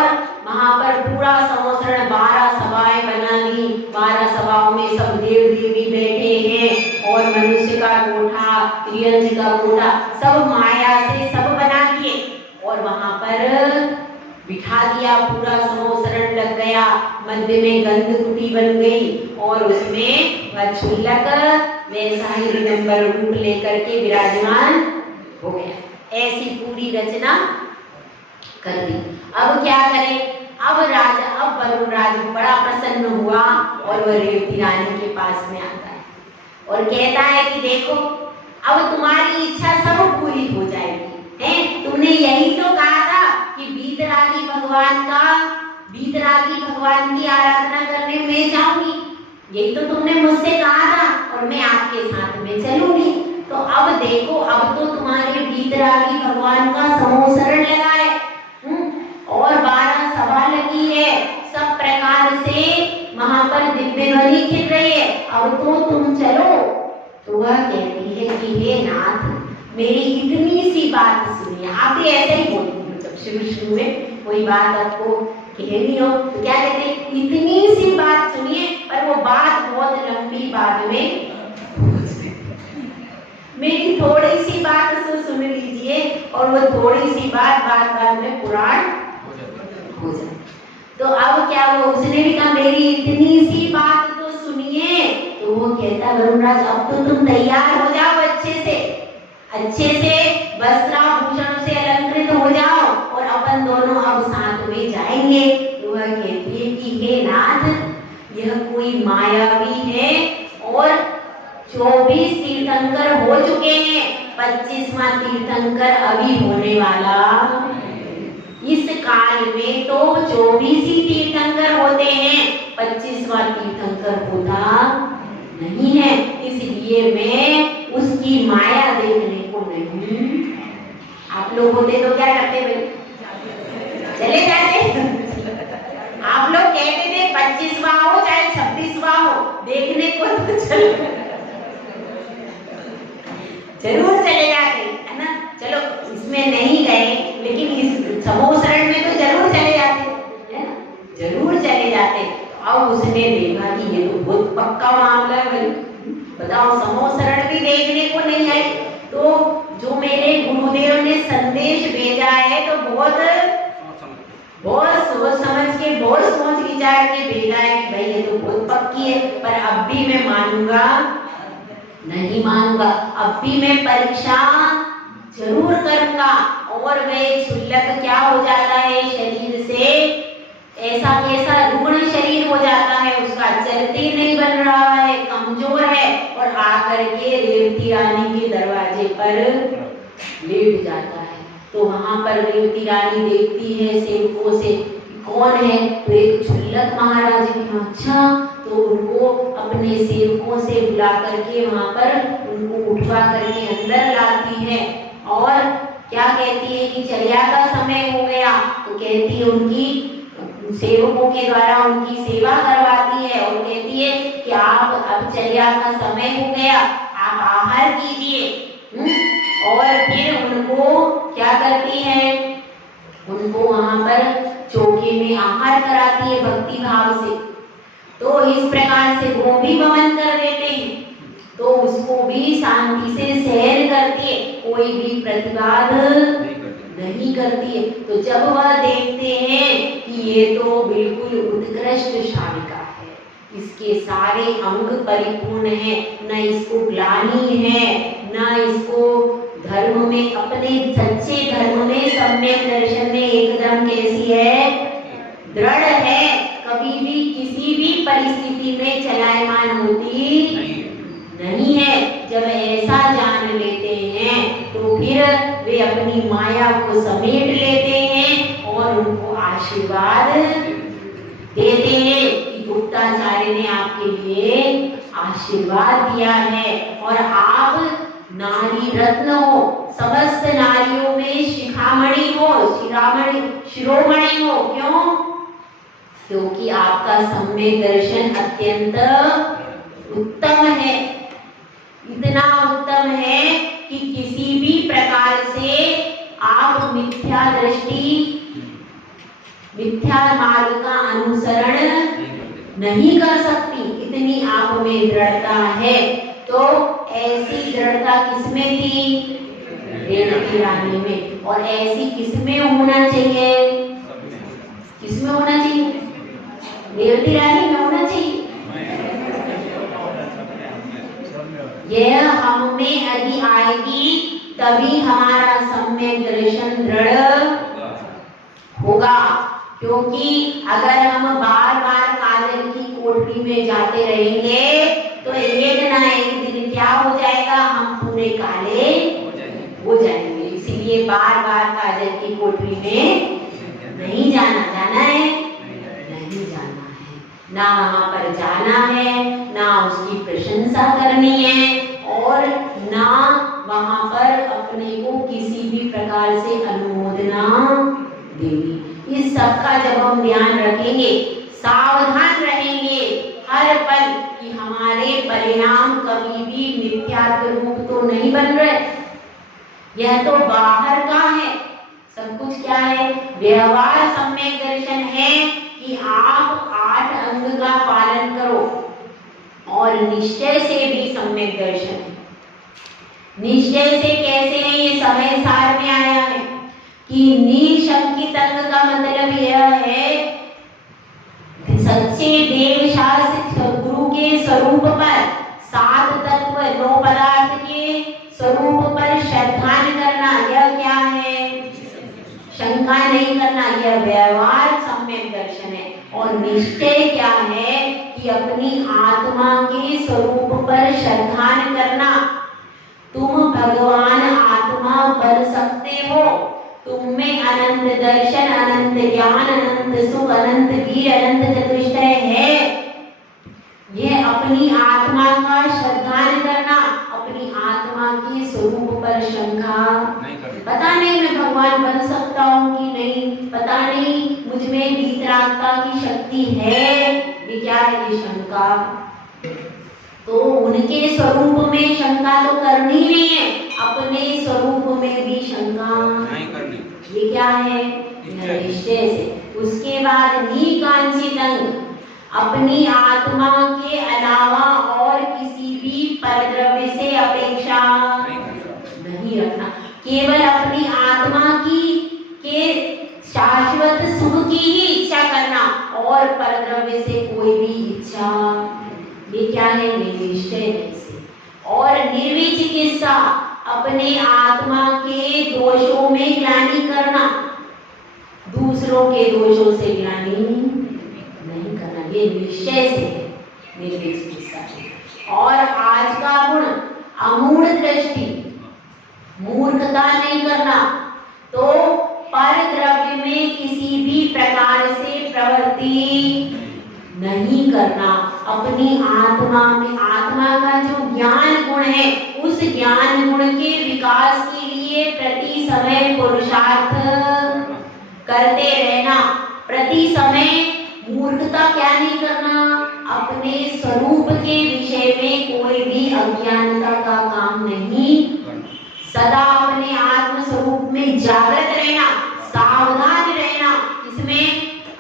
वहां पर पूरा समोसरण 12 सभाएं बना दी। 12 सभाओं में सब देव देवी बैठे हैं और मनुष्य का कोठा, त्रियंज का कोठा, सब माया से सब बना दिए और वहां पर बिठा दिया। पूरा समोसरण लग गया, मध्य में गंध कुटी बन गई और उसमें वह क्षुल्लक वैसा ही दिगंबर रूप लेकर के विराजमान हो गया। ऐसी पूरी रचना कर दी। अब क्या करें? अब वरुणराज बड़ा प्रसन्न हुआ और वह रेवती रानी के पास में आता है और कहता है कि देखो अब तुम्हारी इच्छा सब पूरी हो जाएगी, हैं? तुमने यही तो कहा था कि वीतरागी भगवान की आराधना करने में जाऊंगी, यही तो तुमने मुझसे कहा था और मैं आपके साथ में चलूंगी। तो अब देखो, अब तो तुम्हारे वीतरागी भगवान का समोसरण लगा है और 12 सभा लगी है, सब प्रकार से वहां पर दिव्य ध्वनि खिल रही है, अब तो तुम चलो। तो वह कहती है कि हे नाथ, मेरी इतनी सी बात सुनिए। आप भी ऐसे ही बोलती हो, जब शुरू में कोई बात आपको कहनी हो तो क्या कहते हैं, इतनी सी बात सुनिए, पर वो बात बहुत लंबी बाद में मेरी थोड़ी सी बात सुन लीजिए और वो थोड़ी सी बात बाद में पुराण हो जाए। तो अब क्या हुआ, उसने भी कहा मेरी इतनी सी बात तो सुनिए। तो वो कहता वरुणराज अब तो तुम तैयार हो जाओ, अच्छे से वस्त्राभूषण से अलंकृत हो जाओ और अपन दोनों अब साथ में जाएंगे। तो तो वह कहती है कि हे नाथ, यह कोई मायावी है और 24 तीर्थंकर हो चुके हैं, 25वां तीर्थंकर अभी होने वाला। इस काल में तो 24 ही तीर्थंकर होते हैं, 25वां तीर्थंकर होता नहीं है, इसलिए मैं उसकी माया देखने को नहीं। आप लोग होते तो क्या करते भाई? चले जाते। आप लोग कहते थे 25वां हो चाहे 26वां हो, देखने को तो चलो, जरूर चले जाते, है ना। चलो इसमें नहीं गए, लेकिन इस समूह शरण में तो जरूर चले जाते, है ना, जरूर चले जाते। अब उसने देखा कि ये तो बहुत पक्का मामला है भाई, बताओ समूह शरण भी देखने को नहीं आई, तो जो मेरे गुरुदेव ने संदेश भेजा है तो बहुत सोच समझ के, बहुत सोच विचार के भेजा है कि भाई ये तो बहुत पक्की है, पर अब भी मैं मानूंगा नहीं मानूंगा, अब भी मैं परीक्षा जरूर करूंगा। और वह क्षुल्लक क्या हो जाता है शरीर से, ऐसा कैसा रुग्ण शरीर हो जाता है, उसका चलते नहीं बन रहा है, कमजोर है, और आकर के रेवती रानी के दरवाजे पर लेट जाता है। तो वहां पर रेवती रानी देखती है सेवकों से कौन है, तो एक क्षुल्लक महाराज की। अच्छा, तो उनको अपने सेवकों से बुला करके वहां पर उनको उठवा करके अंदर लाती है, और क्या कहती है कि चर्या का समय हो गया, तो कहती है उनकी सेवकों के द्वारा उनकी सेवा करवाती है, और कहती है कि आप अब चर्या का समय हो गया, आप आहार कीजिए। और फिर उनको क्या करती है, उनको वहां पर चौके में आहार कराती है भक्ति भाव से। तो इस प्रकार से वो भी वमन कर देते हैं, तो उसको भी शांति से सहन करती है, कोई भी प्रतिवाद नहीं करती है। तो जब वह देखते हैं कि ये तो बिल्कुल उत्कृष्ट शालिका है, इसके सारे अंग परिपूर्ण हैं, न इसको ग्लानि है, न इसको धर्म में, अपने सच्चे धर्म में, सम्यक दर्शन में एकदम कैसी है, दृढ़ है, कभी भी किसी भी परिस्थिति में चलायमान होती नहीं है। जब ऐसा जान लेते हैं तो फिर वे अपनी माया को समेट लेते हैं और उनको आशीर्वाद देते हैं कि गुप्ताचार्य ने आपके लिए आशीर्वाद दिया है और आप नारी रत्न हो, समस्त नारियों में शिखामणि हो, शिरोमणि हो। क्यों? क्योंकि आपका सम्यक दर्शन अत्यंत उत्तम है, इतना उत्तम है कि किसी भी प्रकार से आप मिथ्या दृष्टि, मिथ्या मार्ग का अनुसरण नहीं कर सकती, इतनी आप में दृढ़ता है। तो ऐसी दृढ़ता किसमें थी? रेवती रानी में। और ऐसी किसमें होना चाहिए? किसमें होना चाहिए? रेवती रानी में होना चाहिए। यह हम में यदि आएगी तभी हमारा सम्यक दर्शन दृढ़ होगा। क्योंकि अगर हम बार बार काजल की कोठरी में जाते रहेंगे तो एक ना एक दिन क्या हो जाएगा, हम पूरे काले हो जाएंगे। इसीलिए बार बार काजल की कोठरी में नहीं जाना। जाना है? नहीं जाना है। ना वहां पर जाना है, ना उसकी प्रशंसा करनी है, और ना वहां पर अपने को किसी भी प्रकार से अनुमोदना देनी। इस सब का जब हम ध्यान रखेंगे, सावधान रहेंगे हर पल कि हमारे परिणाम कभी भी मिथ्यात्व रूप तो नहीं बन रहे। यह तो बाहर का है, सब कुछ क्या है? व्यवहार सम्यक दर्शन है कि आप 8 अंग का पालन करो, और निश्चय से भी सम्यक दर्शन है। निश्चय से कैसे है? ये समय सार में आया है कि निशंकित अंग का मतलब यह है सच्चे देव शास्त्र गुरु के स्वरूप पर, 7 तत्व 9 पदार्थ के स्वरूप पर श्रद्धान करना। यह क्या है? शंका नहीं करना, यह व्यवहार सम्यक दर्शन है। और निश्चय क्या है कि अपनी आत्मा के स्वरूप पर श्रद्धा करना। तुम भगवान आत्मा बन सकते हो, तुम में अनंत दर्शन, अनंत ज्ञान, अनंत सुख, अनंत वीर, अनंत चतुष्टय है। यह अपनी आत्मा का श्रद्धा करना, अपनी आत्मा के स्वरूप पर शंका नहीं करनी। पता नहीं मैं भगवान बन सकता हूँ कि नहीं, पता नहीं मुझ में वीतरागता की शक्ति है, ये क्या है, ये शंका। तो उनके स्वरूप में शंका तो करनी नहीं है, अपने स्वरूप में भी शंका नहीं करनी। ये क्या है, निश्चय से। उसके बाद निकांक्षितं, अपनी आत्मा के अलावा और किसी भी परद्रव्य से अपेक्षा नहीं रखना, केवल अपनी आत्मा की के शाश्वत सुख की ही इच्छा करना और परद्रव्य से कोई भी इच्छा, ये क्या है, निश्चय से। और निर्विचिकित्सा, अपने आत्मा के दोषों में ग्लानि करना, दूसरों के दोषों से ग्लानि नहीं करना, ये निश्चय से, निर्विचिकित्सा। और आज का गुण अमूढ़ दृष्टि, मूर्खता नहीं करना, तो पर द्रव्य में किसी भी प्रकार से प्रवृत्ति नहीं करना, अपनी आत्मा में, आत्मा का जो ज्ञान गुण है, उस ज्ञान गुण के विकास के लिए प्रति समय पुरुषार्थ करते रहना। प्रति समय मूर्खता क्या नहीं करना, अपने स्वरूप के विषय में कोई भी अज्ञानता का काम नहीं, सदा अपने आत्म स्वरूप में जागृत रहना, सावधान रहना। इसमें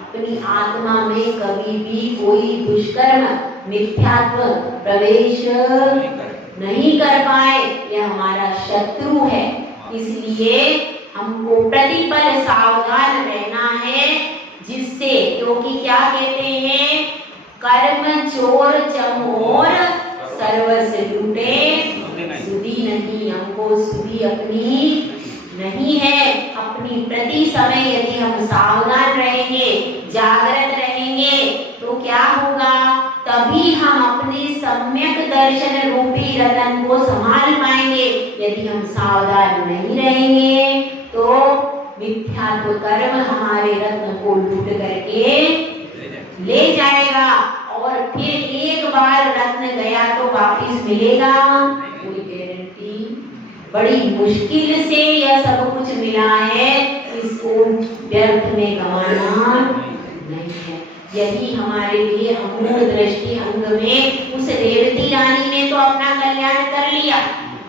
अपनी आत्मा में कभी भी कोई दुष्कर्म, मिथ्यात्व प्रवेश नहीं कर पाए, यह हमारा शत्रु है। इसलिए हमको प्रतिपल सावधान रहना है, जिससे, क्योंकि क्या कहते हैं, कर्म चोर चमोर सर्वस्व लूटे सुधि नहीं। हमको सुधि अपनी नहीं है। अपनी प्रति समय यदि हम सावधान रहेंगे, जागृत रहेंगे, तो क्या होगा, तभी हम अपने सम्यक दर्शन रूपी रतन को संभाल पाएंगे। यदि हम सावधान नहीं रहेंगे तो मिथ्यात्व कर्म हमारे रत्न को लूट करके ले जाएगा, और फिर एक बार रत्न गया तो वापिस मिलेगा, कोई गारंटी। बड़ी मुश्किल से यह सब कुछ मिला है, इसको व्यर्थ में गंवाना नहीं है। यही हमारे लिए अमूढ़ दृष्टि अंग में उस रेवती रानी ने तो अपना कल्याण कर लिया।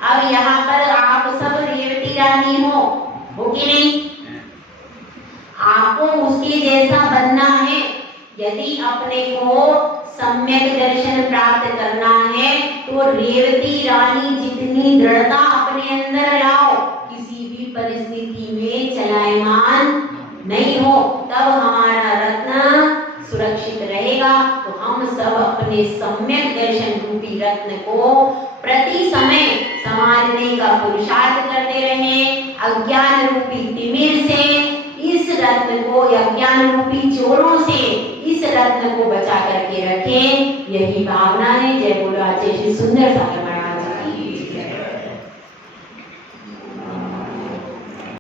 अब यहाँ पर आप सब रेवती रानी हो कि नहीं? आपको उसके जैसा बनना है। यदि अपने को सम्यक दर्शन प्राप्त करना है तो रेवती रानी जितनी दृढ़ता अपने अंदर लाओ, किसी भी परिस्थिति में चलायमान नहीं हो, तब हमारा रत्न सुरक्षित रहेगा। तो हम सब अपने सम्यक दर्शन रूपी रत्न को प्रति समय संभालने का पुरुषार्थ करते रहें। अज्ञान रूपी तिमिर से इस रत्न को, अज्ञान रूपी चोरों से इस रत्न को बचा करके रखें, यही भावना है। जय बोलो आचार्य श्री सुंदर सागर।